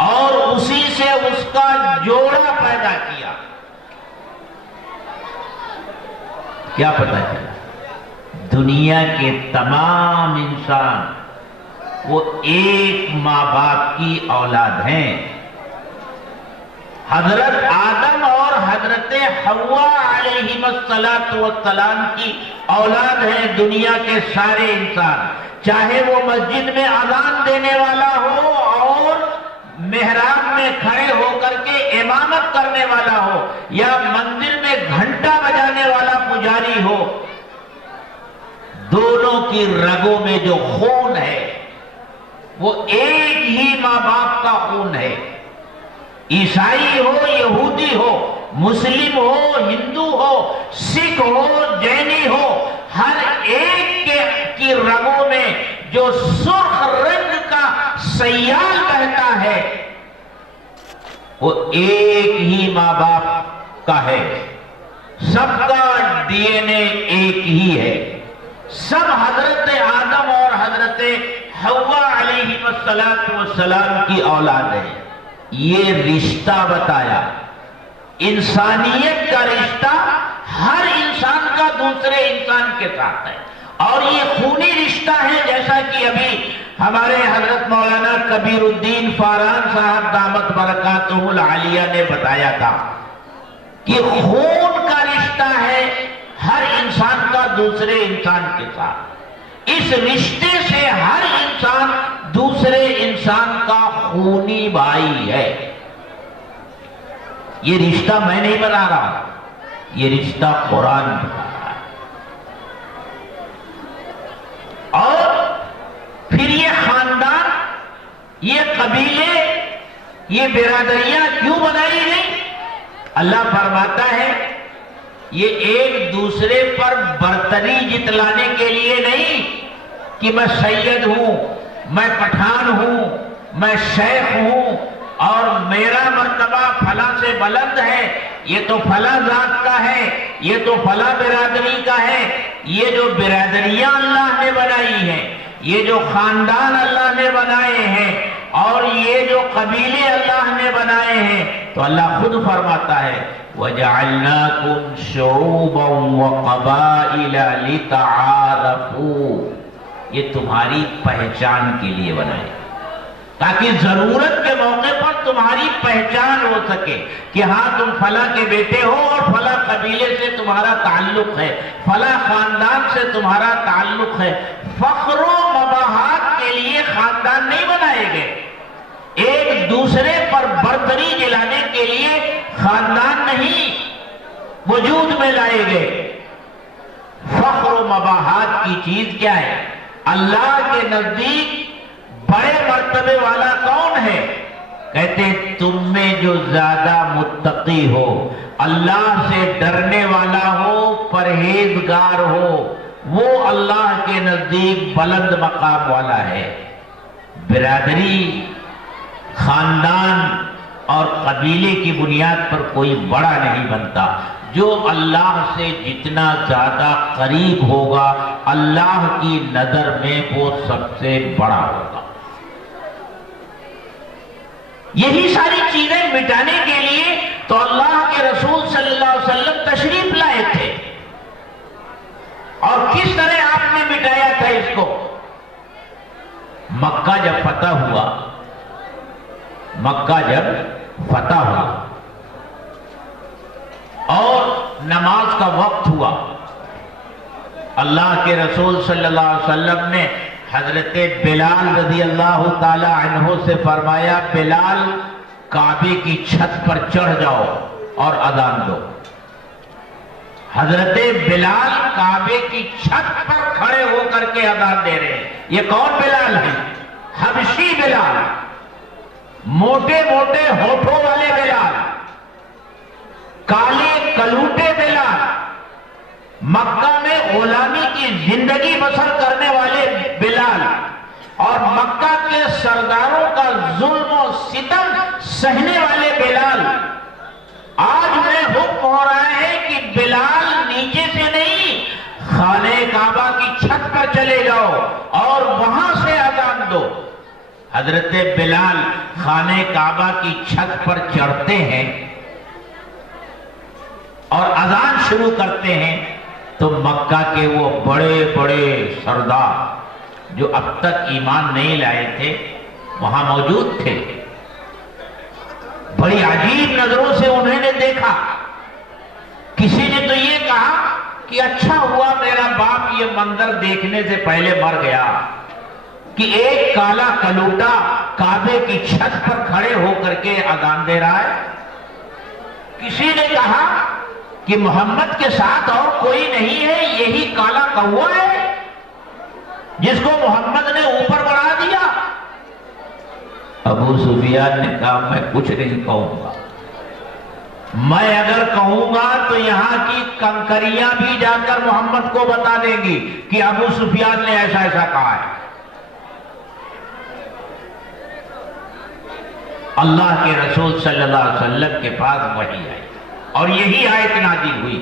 اور اسی سے اس کا جوڑا پیدا کیا۔ کیا پتہ چلا؟ دنیا کے تمام انسان وہ ایک ماں باپ کی اولاد ہیں۔ حضرت آدم اور حضرت حوا علیہم السلام کی اولاد ہیں دنیا کے سارے انسان، چاہے وہ مسجد میں اذان دینے والا ہو اور محراب میں کھڑے ہو کر کے امامت کرنے والا ہو، یا مندر میں گھنٹا بجانے والا پجاری ہو، دونوں کی رگوں میں جو خون ہے وہ ایک ہی ماں باپ کا خون ہے۔ عیسائی ہو، یہودی ہو، مسلم ہو، ہندو ہو، سکھ ہو، جینی ہو، ہر ایک کی رگوں میں جو سرخ رنگ کا سیال بہتا ہے وہ ایک ہی ماں باپ کا ہے۔ سب کا ڈی این اے ایک ہی ہے، سب حضرت آدم اور حضرت حوا علیہ السلام کی اولاد ہے۔ یہ رشتہ بتایا، انسانیت کا رشتہ ہر انسان کا دوسرے انسان کے ساتھ ہے، اور یہ خونی رشتہ ہے، جیسا کہ ابھی ہمارے حضرت مولانا کبیر الدین فاران صاحب دامت برکاتہ العالیہ نے بتایا تھا کہ خون کا رشتہ ہے ہر انسان کا دوسرے انسان کے ساتھ۔ اس رشتے سے ہر انسان دوسرے انسان کا خونی بھائی ہے۔ یہ رشتہ میں نہیں بتا رہا، یہ رشتہ قرآن بتا رہا ہے۔ اور پھر یہ خاندان، یہ قبیلے، یہ برادریاں کیوں بنائی گئی؟ اللہ فرماتا ہے یہ ایک دوسرے پر برتری جتلانے کے لیے نہیں کہ میں سید ہوں، میں پٹھان ہوں، میں شیخ ہوں اور میرا مرتبہ فلاں سے بلند ہے، یہ تو فلاں ذات کا ہے، یہ تو فلاں برادری کا ہے۔ یہ جو برادریاں اللہ نے بنائی ہیں، یہ جو خاندان اللہ نے بنائے ہیں، اور یہ جو قبیلے اللہ نے بنائے ہیں، تو اللہ خود فرماتا ہے وَجَعَلْنَاكُمْ شُعُوبًا وَقَبَائِلَ لِتَعَارَفُوا، یہ تمہاری پہچان کے لیے بنائے تاکہ ضرورت کے موقع پر تمہاری پہچان ہو سکے کہ ہاں تم فلاں کے بیٹے ہو اور فلاں قبیلے سے تمہارا تعلق ہے، فلاں خاندان سے تمہارا تعلق ہے۔ فخر و مباحات کے لیے خاندان نہیں بنائے گئے، ایک دوسرے پر برتری دلانے کے لیے خاندان نہیں وجود میں لائے گئے۔ فخر و مباحات کی چیز کیا ہے؟ اللہ کے نزدیک بڑے مرتبے والا کون ہے؟ کہتے تم میں جو زیادہ متقی ہو، اللہ سے ڈرنے والا ہو، پرہیزگار ہو، وہ اللہ کے نزدیک بلند مقام والا ہے۔ برادری، خاندان اور قبیلے کی بنیاد پر کوئی بڑا نہیں بنتا۔ جو اللہ سے جتنا زیادہ قریب ہوگا اللہ کی نظر میں وہ سب سے بڑا ہوگا۔ یہی ساری چیزیں مٹانے کے لیے تو اللہ کے رسول صلی اللہ علیہ وسلم تشریف لائے تھے، اور کس طرح آپ نے مٹایا تھا اس کو؟ مکہ جب فتح ہوا، مکہ جب فتح ہوا اور نماز کا وقت ہوا، اللہ کے رسول صلی اللہ علیہ وسلم نے حضرت بلال رضی اللہ تعالی عنہ سے فرمایا، بلال کعبے کی چھت پر چڑھ جاؤ اور اذان دو۔ حضرت بلال کعبے کی چھت پر کھڑے ہو کر کے اذان دے رہے ہیں۔ یہ کون بلال ہیں؟ حبشی بلال، موٹے موٹے ہونٹوں والے بلال، کالے کلوٹے بلال، مکہ میں غلامی کی زندگی بسر کرنے والے بلال اور مکہ کے سرداروں کا ظلم و ستم سہنے والے بلال، آج انہیں حکم ہو رہا ہے کہ بلال نیچے سے نہیں، خانہ کعبہ کی چھت پر چلے جاؤ اور وہاں سے اذان دو۔ حضرت بلال خانہ کعبہ کی چھت پر چڑھتے ہیں اور اذان شروع کرتے ہیں تو مکہ کے وہ بڑے بڑے سردار جو اب تک ایمان نہیں لائے تھے وہاں موجود تھے۔ بڑی عجیب نظروں سے انہوں نے دیکھا۔ کسی نے تو یہ کہا کہ اچھا ہوا میرا باپ یہ منظر دیکھنے سے پہلے مر گیا کہ ایک کالا کلوٹا کعبے کی چھت پر کھڑے ہو کر کے اذان دے رہا ہے۔ کسی نے کہا کہ محمد کے ساتھ اور کوئی نہیں ہے، یہی کالا کوا ہے جس کو محمد نے اوپر بڑھا دیا۔ ابو سفیان نے کہا میں کچھ نہیں کہوں گا، میں اگر کہوں گا تو یہاں کی کنکریاں بھی جا کر محمد کو بتا دیں گی کہ ابو سفیان نے ایسا ایسا کہا ہے۔ اللہ کے رسول صلی اللہ علیہ وسلم کے پاس وحی آئی اور یہی آیت نازل ہوئی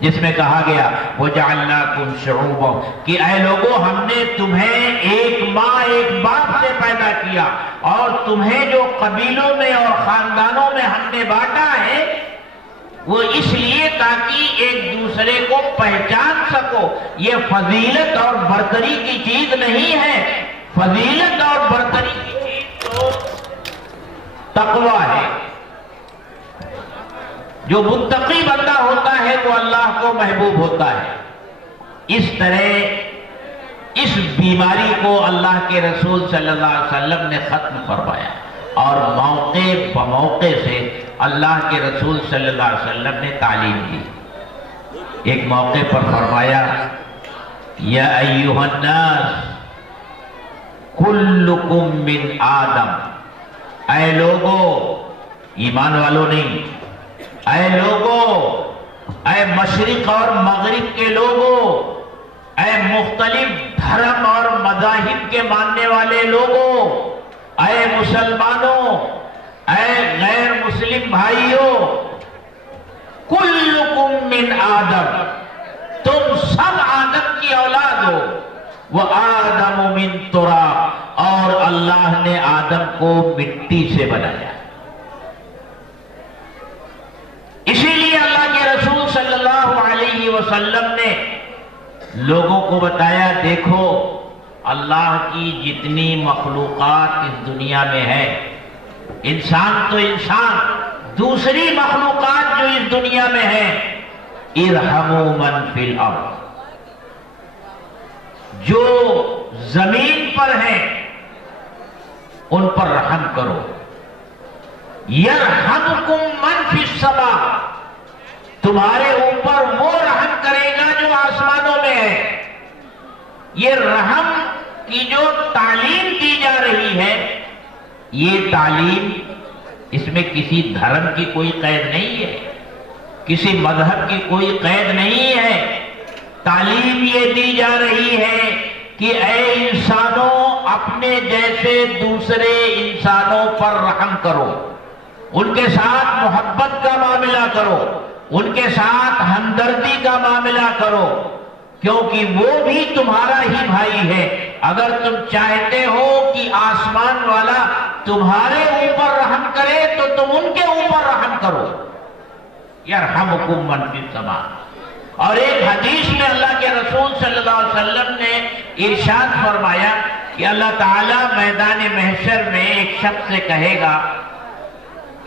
جس میں کہا گیا وَجَعَلْنَاكُمْ شُعُوبًا کہ اے لوگوں ہم نے تمہیں ایک ماں ایک باپ سے پیدا کیا اور تمہیں جو قبیلوں میں اور خاندانوں میں ہم نے بانٹا ہے وہ اس لیے تاکہ ایک دوسرے کو پہچان سکو۔ یہ فضیلت اور برتری کی چیز نہیں ہے، فضیلت اور برتری کی چیز تو تقویٰ ہے۔ جو متقی بندہ ہوتا ہے وہ اللہ کو محبوب ہوتا ہے۔ اس طرح اس بیماری کو اللہ کے رسول صلی اللہ علیہ وسلم نے ختم فرمایا اور موقع بموقع سے اللہ کے رسول صلی اللہ علیہ وسلم نے تعلیم دی۔ ایک موقع پر فرمایا یا ایھا الناس کلکم من آدم، اے لوگو، ایمان والوں نہیں، اے لوگو، اے مشرق اور مغرب کے لوگو، اے مختلف دھرم اور مذاہب کے ماننے والے لوگو، اے مسلمانوں، اے غیر مسلم بھائیوں، کلکم من آدم، تم سب آدم کی اولاد ہو، وآدم من تراب، اور اللہ نے آدم کو مٹی سے بنایا۔ اسی لیے اللہ کے رسول صلی اللہ علیہ وسلم نے لوگوں کو بتایا دیکھو اللہ کی جتنی مخلوقات اس دنیا میں ہے، انسان تو انسان، دوسری مخلوقات جو اس دنیا میں ہے، ارحموا من فی الارض، جو زمین پر ہیں ان پر رحم کرو، یرحمکم من فی السماء، تمہارے اوپر وہ رحم کرے گا جو آسمانوں میں ہے۔ یہ رحم کی جو تعلیم دی جا رہی ہے، یہ تعلیم اس میں کسی دھرم کی کوئی قید نہیں ہے، کسی مذہب کی کوئی قید نہیں ہے۔ تعلیم یہ دی جا رہی ہے کہ اے انسانوں اپنے جیسے دوسرے انسانوں پر رحم کرو، ان کے ساتھ محبت کا معاملہ کرو، ان کے ساتھ ہمدردی کا معاملہ کرو، کیونکہ وہ بھی تمہارا ہی بھائی ہے۔ اگر تم چاہتے ہو کہ آسمان والا تمہارے اوپر رحم کرے تو تم ان کے اوپر رحم کرو، یرحمکم من فی السماء۔ اور ایک حدیث میں اللہ کے رسول صلی اللہ علیہ وسلم نے ارشاد فرمایا کہ اللہ تعالیٰ میدان محشر میں ایک شخص سے کہے گا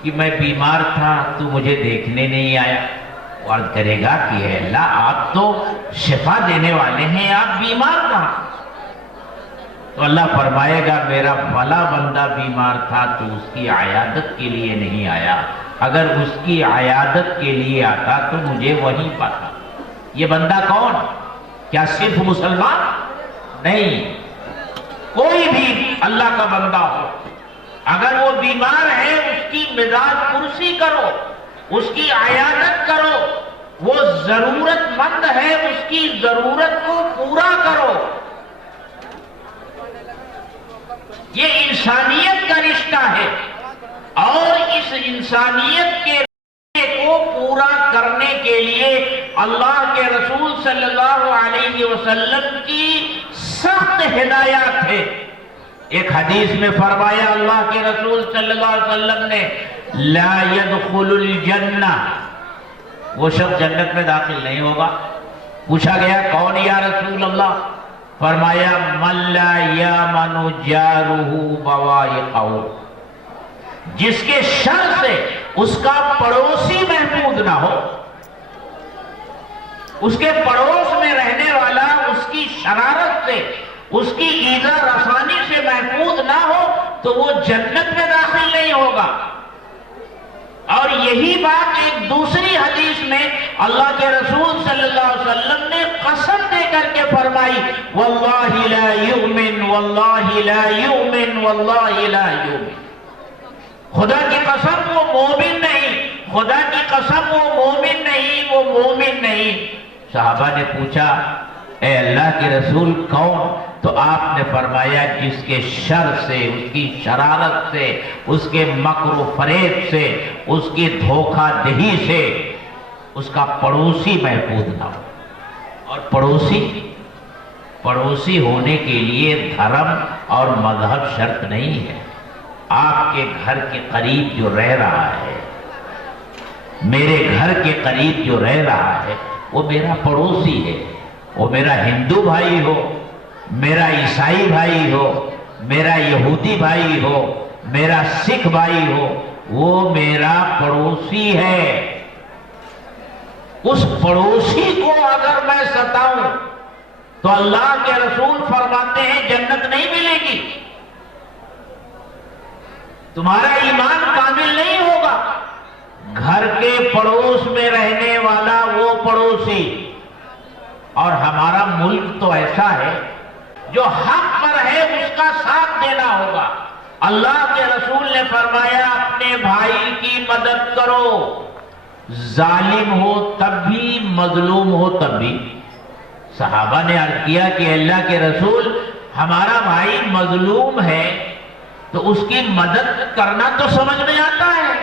کہ میں بیمار تھا تو مجھے دیکھنے نہیں آیا. وہ عرض کرے گا کہ اے اللہ آپ تو شفا دینے والے ہیں، آپ بیمار کہاں؟ تو اللہ فرمائے گا میرا فلاں بندہ بیمار تھا تو اس کی عیادت کے لیے نہیں آیا، اگر اس کی عیادت کے لیے آتا تو مجھے وہیں پاتا. یہ بندہ کون؟ کیا صرف مسلمان؟ نہیں، کوئی بھی اللہ کا بندہ ہو، اگر وہ بیمار ہے اس کی مزاج پرسی کرو، اس کی عیادت کرو، وہ ضرورت مند ہے اس کی ضرورت کو پورا کرو. یہ انسانیت کا رشتہ ہے، اور اس انسانیت کے رشتے کو پورا کرنے کے لیے اللہ کے رسول صلی اللہ علیہ وسلم کی سخت ہدایات ہے. ایک حدیث میں فرمایا اللہ کے رسول صلی اللہ علیہ وسلم نے لا يدخل الجنہ، وہ شخص جنت میں داخل نہیں ہوگا. پوچھا گیا کون یا رسول اللہ؟ فرمایا من لا یامن جارہ بوائقہ، جس کے شر سے اس کا پڑوسی محفوظ نہ ہو، اس کے پڑوس میں رہنے والا اس کی شرارت سے، اس کی ایذا رسانی سے محفوظ نہ ہو تو وہ جنت میں داخل نہیں ہوگا. اور یہی بات ایک دوسری حدیث میں اللہ کے رسول صلی اللہ علیہ وسلم نے قسم دے کر کے فرمائی واللہ لا یؤمن واللہ لا یؤمن واللہ لا یؤمن. خدا کی قسم وہ مومن نہیں، خدا کی قسم وہ مومن نہیں، وہ مومن نہیں. صحابہ نے پوچھا اے اللہ کے رسول کون؟ تو آپ نے فرمایا جس کے شر سے، اس کی شرارت سے، اس کے مکر و فریب سے، اس کی دھوکہ دہی سے اس کا پڑوسی محفوظ نہ ہو. اور پڑوسی ہونے کے لیے دھرم اور مذہب شرط نہیں ہے. آپ کے گھر کے قریب جو رہ رہا ہے، میرے گھر کے قریب جو رہ رہا ہے وہ میرا پڑوسی ہے. وہ میرا ہندو بھائی ہو، میرا عیسائی بھائی ہو، میرا یہودی بھائی ہو، میرا سکھ بھائی ہو، وہ میرا پڑوسی ہے. اس پڑوسی کو اگر میں ستاؤں تو اللہ کے رسول فرماتے ہیں جنت نہیں ملے گی، تمہارا ایمان کامل نہیں ہوگا. گھر کے پڑوس میں رہنے والا وہ پڑوسی. اور ہمارا ملک تو ایسا ہے جو حق پر ہے اس کا ساتھ دینا ہوگا. اللہ کے رسول نے فرمایا اپنے بھائی کی مدد کرو، ظالم ہو تب بھی، مظلوم ہو تب بھی. صحابہ نے عرض کیا کہ اللہ کے رسول ہمارا بھائی مظلوم ہے تو اس کی مدد کرنا تو سمجھ میں آتا ہے،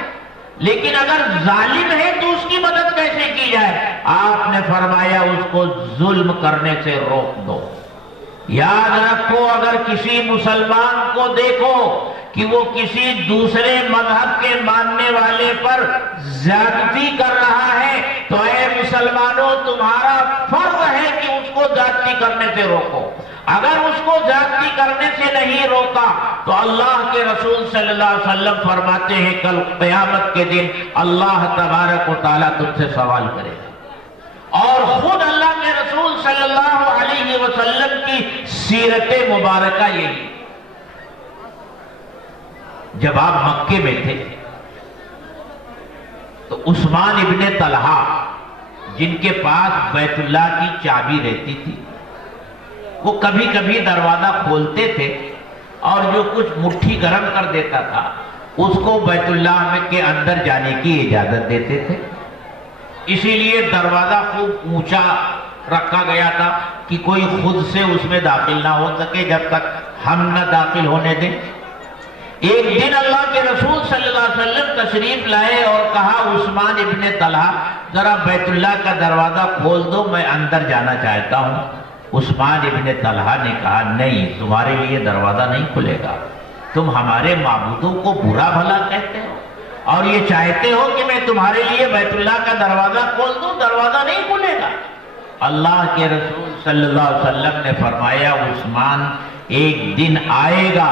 لیکن اگر ظالم ہے تو اس کی مدد کیسے کی جائے؟ آپ نے فرمایا اس کو ظلم کرنے سے روک دو. یاد رکھو اگر کسی مسلمان کو دیکھو کہ وہ کسی دوسرے مذہب کے ماننے والے پر زیادتی کر رہا ہے تو اے مسلمانوں تمہارا فرض ہے کہ اس کو زیادتی کرنے سے روکو. اگر اس کو زیادتی کرنے سے نہیں روکا تو اللہ کے رسول صلی اللہ علیہ وسلم فرماتے ہیں کل قیامت کے دن اللہ تبارک و تعالیٰ تم سے سوال کرے گا. اور خود اللہ کے رسول صلی اللہ علیہ وسلم کی سیرت مبارکہ یہی. جب آپ مکے میں تھے تو عثمان ابن طلحہ جن کے پاس بیت اللہ کی چابی رہتی تھی وہ کبھی کبھی دروازہ کھولتے تھے اور جو کچھ مٹھی گرم کر دیتا تھا اس کو بیت اللہ کے اندر جانے کی اجازت دیتے تھے. اسی لیے دروازہ خوب اونچا رکھا گیا تھا کہ کوئی خود سے اس میں داخل نہ ہو سکے جب تک ہم نہ داخل ہونے دیں. ایک دن اللہ کے رسول صلی اللہ علیہ وسلم تشریف لائے اور کہا عثمان ابن طلحہ ذرا بیت اللہ کا دروازہ کھول دو، میں اندر جانا چاہتا ہوں. عثمان ابن طلحہ نے کہا نہیں، تمہارے لیے دروازہ نہیں کھلے گا، تم ہمارے معبودوں کو برا بھلا کہتے ہو اور یہ چاہتے ہو کہ میں تمہارے لیے بیت اللہ کا دروازہ کھول دوں، دروازہ نہیں کھلے گا. اللہ کے رسول صلی اللہ علیہ وسلم نے فرمایا عثمان ایک دن آئے گا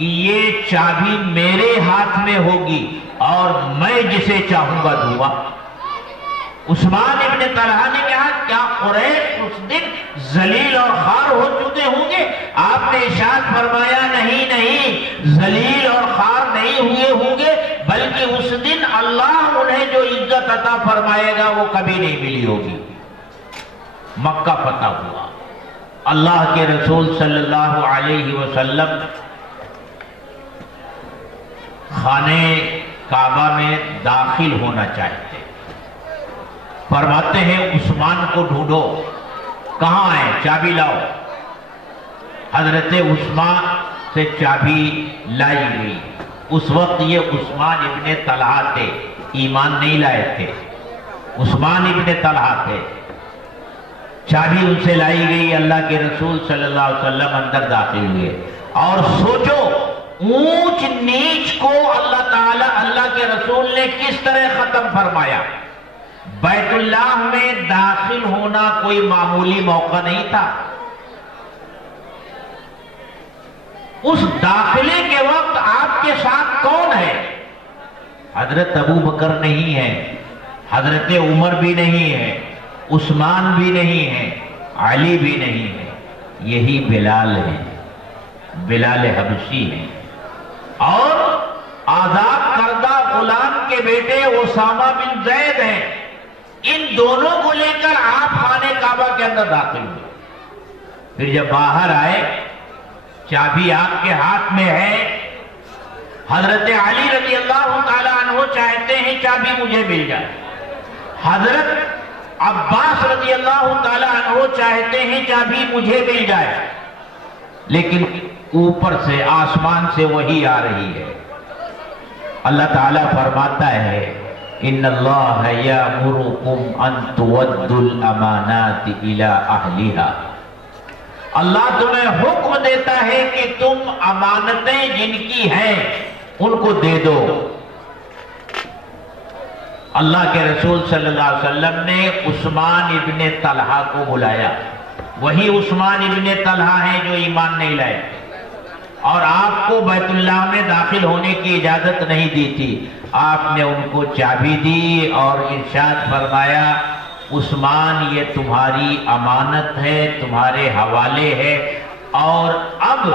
کہ یہ چابی میرے ہاتھ میں ہوگی اور میں جسے چاہوں گا دوں گا۔ عثمان ابن طلحہ نے کہا کیا قریش اس دن ذلیل اور خوار ہو چکے ہوں گے؟ آپ نے ارشاد فرمایا نہیں، ذلیل اور خوار نہیں ہوئے ہوں گے، بلکہ اس دن اللہ انہیں جو عزت عطا فرمائے گا وہ کبھی نہیں ملی ہوگی۔ مکہ فتح ہوا، اللہ کے رسول صلی اللہ علیہ وسلم خانہ کعبہ میں داخل ہونا چاہتے، فرماتے ہیں عثمان کو ڈھونڈو، کہاں ہے؟ چابی لاؤ۔ حضرت عثمان سے چابی لائی گئی۔ اس وقت یہ عثمان ابن طلحہ تھے، ایمان نہیں لائے تھے، عثمان ابن طلحہ تھے۔ چابی ان سے لائی گئی، اللہ کے رسول صلی اللہ علیہ وسلم اندر داخل ہوئے۔ اور سوچو اونچ نیچ کو اللہ تعالی، اللہ کے رسول نے کس طرح ختم فرمایا۔ بیت اللہ میں داخل ہونا کوئی معمولی موقع نہیں تھا۔ اس داخلے کے وقت آپ کے ساتھ کون ہے؟ حضرت ابو بکر نہیں ہے، حضرت عمر بھی نہیں ہے، عثمان بھی نہیں ہے، علی بھی نہیں ہے، یہی بلال ہے، بلال حبشی ہے، اور آزاد کردہ غلام کے بیٹے اسامہ بن زید ہیں۔ ان دونوں کو لے کر آپ خانہ کعبہ کے اندر داخل ہوئے۔ پھر جب باہر آئے، چابی آپ کے ہاتھ میں ہے، حضرت علی رضی اللہ تعالیٰ عنہ چاہتے ہیں چابی مجھے مل جائے، حضرت عباس رضی اللہ تعالیٰ عنہ چاہتے ہیں چابی مجھے مل جائے، لیکن اوپر سے آسمان سے وحی آ رہی ہے۔ اللہ تعالیٰ فرماتا ہے ان اللہ یامرکم ان تؤدوا الامانات الی اہلھا، اللہ تمہیں حکم دیتا ہے کہ تم امانتیں جن کی ہیں ان کو دے دو۔ اللہ کے رسول صلی اللہ علیہ وسلم نے عثمان ابن طلحہ کو بلایا، وہی عثمان ابن طلحہ ہیں جو ایمان نہیں لائے اور آپ کو بیت اللہ میں داخل ہونے کی اجازت نہیں دی تھی۔ آپ نے ان کو چابی دی اور ارشاد فرمایا عثمان یہ تمہاری امانت ہے، تمہارے حوالے ہے، اور اب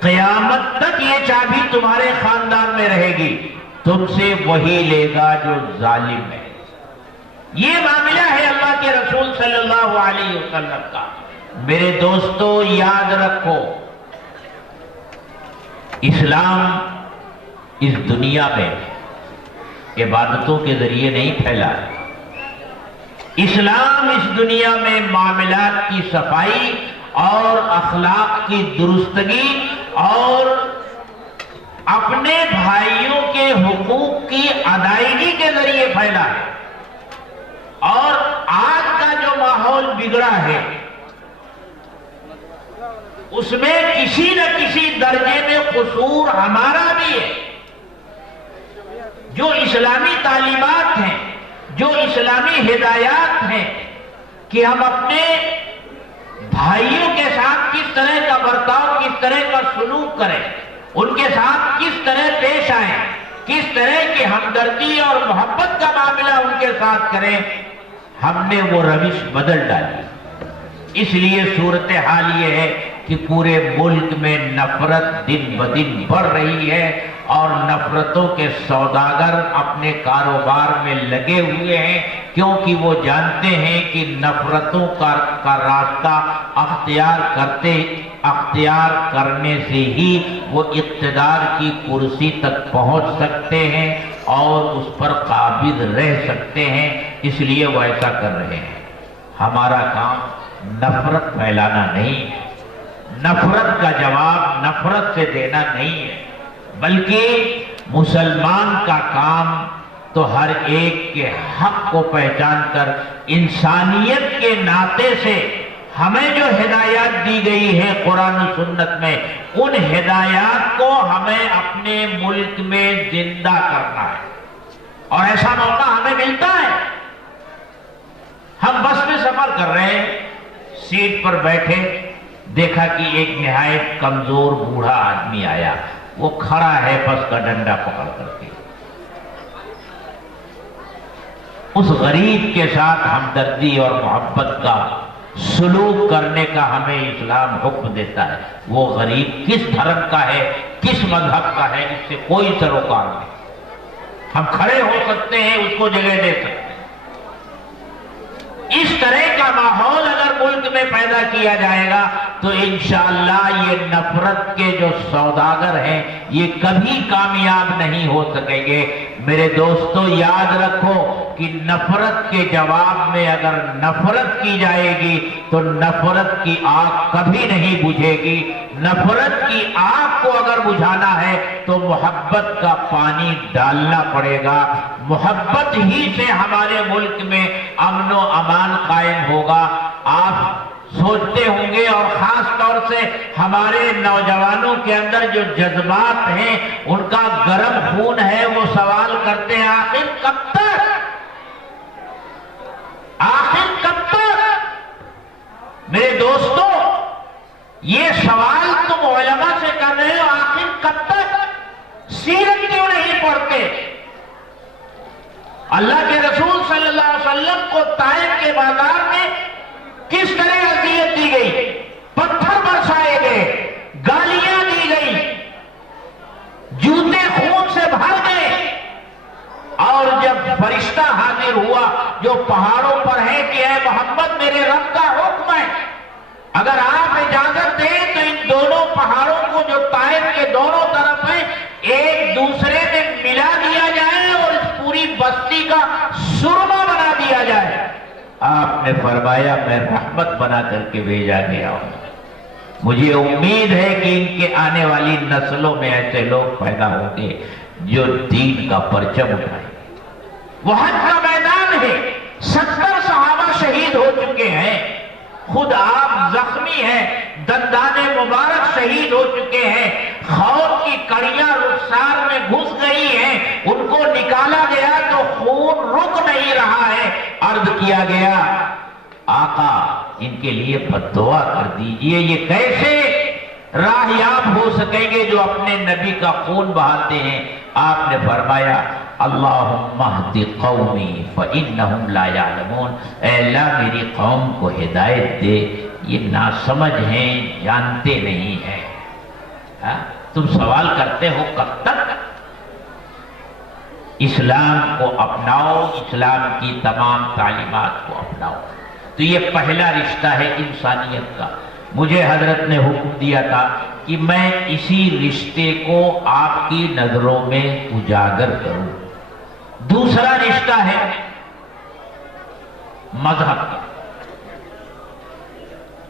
قیامت تک یہ چابی تمہارے خاندان میں رہے گی، تم سے وہی لے گا جو ظالم ہے۔ یہ معاملہ ہے اللہ کے رسول صلی اللہ علیہ وسلم کا۔ میرے دوستو یاد رکھو، اسلام اس دنیا میں عبادتوں کے ذریعے نہیں پھیلا ہے، اسلام اس دنیا میں معاملات کی صفائی اور اخلاق کی درستگی اور اپنے بھائیوں کے حقوق کی ادائیگی کے ذریعے پھیلا ہے۔ اور آج کا جو ماحول بگڑا ہے اس میں کسی نہ کسی درجے میں قصور ہمارا بھی ہے۔ جو اسلامی تعلیمات ہیں، جو اسلامی ہدایات ہیں کہ ہم اپنے بھائیوں کے ساتھ کس طرح کا برتاؤ، کس طرح کا سلوک کریں، ان کے ساتھ کس طرح پیش آئیں، کس طرح کی ہمدردی اور محبت کا معاملہ ان کے ساتھ کریں، ہم نے وہ روش بدل ڈالی۔ اس لیے صورتحال یہ ہے کہ پورے ملک میں نفرت دن بدن بڑھ رہی ہے اور نفرتوں کے سوداگر اپنے کاروبار میں لگے ہوئے ہیں، کیونکہ وہ جانتے ہیں کہ نفرتوں کا راستہ اختیار کرنے سے ہی وہ اقتدار کی کرسی تک پہنچ سکتے ہیں اور اس پر قابض رہ سکتے ہیں، اس لیے وہ ایسا کر رہے ہیں۔ ہمارا کام نفرت پھیلانا نہیں ہے، نفرت کا جواب نفرت سے دینا نہیں ہے، بلکہ مسلمان کا کام تو ہر ایک کے حق کو پہچان کر انسانیت کے ناطے سے ہمیں جو ہدایات دی گئی ہے قرآن و سنت میں، ان ہدایات کو ہمیں اپنے ملک میں زندہ کرنا ہے، اور ایسا موقع ہمیں ملتا ہے۔ ہم بس میں سفر کر رہے ہیں، سیٹ پر بیٹھے، دیکھا کہ ایک نہایت کمزور بوڑھا آدمی آیا، وہ کھڑا ہے بس کا ڈنڈا پکڑ کر کے۔ اس غریب کے ساتھ ہمدردی اور محبت کا سلوک کرنے کا ہمیں اسلام حکم دیتا ہے۔ وہ غریب کس دھرم کا ہے، کس مذہب کا ہے، اس سے کوئی سروکار نہیں۔ ہم کھڑے ہو سکتے ہیں، اس کو جگہ دے سکتے ہیں۔ اس طرح کا ماحول اگر ملک میں پیدا کیا جائے گا تو انشاءاللہ یہ نفرت کے جو سوداگر ہیں یہ کبھی کامیاب نہیں ہو سکیں گے۔ میرے دوستو یاد رکھو کہ نفرت کے جواب میں اگر نفرت کی جائے گی تو نفرت کی آگ کبھی نہیں بجھے گی۔ نفرت کی آگ کو اگر بجھانا ہے تو محبت کا پانی ڈالنا پڑے گا۔ محبت ہی سے ہمارے ملک میں امن و امان قائم ہوگا۔ آپ سوچتے ہوں گے اور خاص طور سے ہمارے نوجوانوں کے اندر جو جذبات ہیں، ان کا گرم خون ہے، وہ سوال کرتے ہیں آخر کب تک؟ آخر کب تک؟ میرے دوستو یہ سوال تم علماء سے کر رہے ہو، آخر کب تک؟ سیرت کیوں نہیں پڑھتے؟ اللہ کے رسول صلی اللہ علیہ وسلم کو طائف کے بازار میں کس طرح اذیت دی گئی، پتھر برسائے گئے، گالیاں دی گئی، جوتے خون سے بھر گئے، اور جب فرشتہ حاضر ہوا جو پہاڑوں پر ہے کہ اے محمد میرے رب کا حکم ہے، اگر آپ اجازت دیں تو ان دونوں پہاڑوں کو جو طائف کے دونوں طرف ہیں ایک دوسرے میں ملا دیا جائے اور اس پوری بستی کا سرما بنا دیا جائے۔ آپ نے فرمایا میں رحمت بنا کر کے بھیجا گیا ہوں، مجھے امید ہے کہ ان کے آنے والی نسلوں میں ایسے لوگ پیدا ہوں گے جو دین کا پرچم اٹھائیں۔ وہ حج کا میدان ہے، 70 صحابہ شہید ہو چکے ہیں، خود آپ زخمی ہیں، دندان مبارک شہید ہو چکے ہیں، خوف کی کڑیاں رخسار میں گھس گئی ہیں، ان کو نکالا گیا تو خون رک نہیں رہا ہے۔ عرض کیا گیا آقا ان کے لیے بددعا کر دیجئے، یہ کیسے راہیاب ہو سکیں گے جو اپنے نبی کا خون بہاتے ہیں؟ آپ نے فرمایا اللہم اہد قومی فإنہم لا یعلمون، اے اللہ میری قوم کو ہدایت دے، یہ ناسمجھ ہیں، جانتے نہیں ہیں۔ تم سوال کرتے ہو کب تک؟ اسلام کو اپناؤ، اسلام کی تمام تعلیمات کو اپناؤ۔ تو یہ پہلا رشتہ ہے انسانیت کا۔ مجھے حضرت نے حکم دیا تھا کہ میں اسی رشتے کو آپ کی نظروں میں اجاگر کروں۔ دوسرا رشتہ ہے مذہب کا،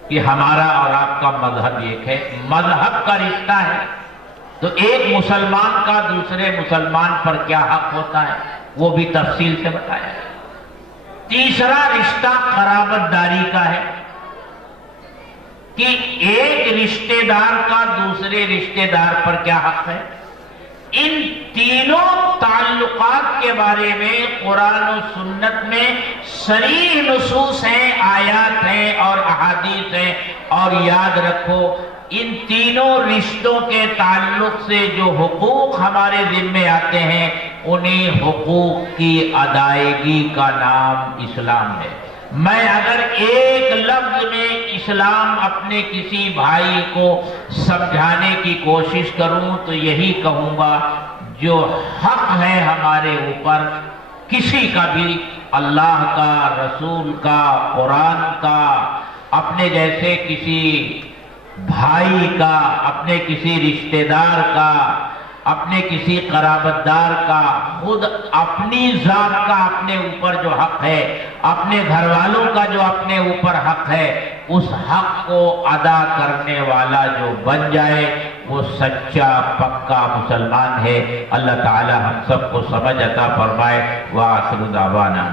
کہ ہمارا اور آپ کا مذہب ایک ہے، مذہب کا رشتہ ہے تو ایک مسلمان کا دوسرے مسلمان پر کیا حق ہوتا ہے وہ بھی تفصیل سے بتایا ہے۔ تیسرا رشتہ قرابت داری کا ہے کہ ایک رشتہ دار کا دوسرے رشتہ دار پر کیا حق ہے۔ ان تینوں تعلقات کے بارے میں قرآن و سنت میں صریح نصوص ہیں، آیات ہیں اور احادیث ہیں، اور یاد رکھو ان تینوں رشتوں کے تعلق سے جو حقوق ہمارے ذمے آتے ہیں انہیں حقوق کی ادائیگی کا نام اسلام ہے۔ میں اگر ایک لفظ میں اسلام اپنے کسی بھائی کو سمجھانے کی کوشش کروں تو یہی کہوں گا جو حق ہے ہمارے اوپر کسی کا بھی، اللہ کا، رسول کا، قرآن کا، اپنے جیسے کسی بھائی کا، اپنے کسی رشتہ دار کا، اپنے کسی قرابت دار کا، خود اپنی ذات کا اپنے اوپر جو حق ہے، اپنے گھر والوں کا جو اپنے اوپر حق ہے، اس حق کو ادا کرنے والا جو بن جائے وہ سچا پکا مسلمان ہے۔ اللہ تعالی ہم سب کو سمجھ عطا فرمائے۔ وآخر دعوانا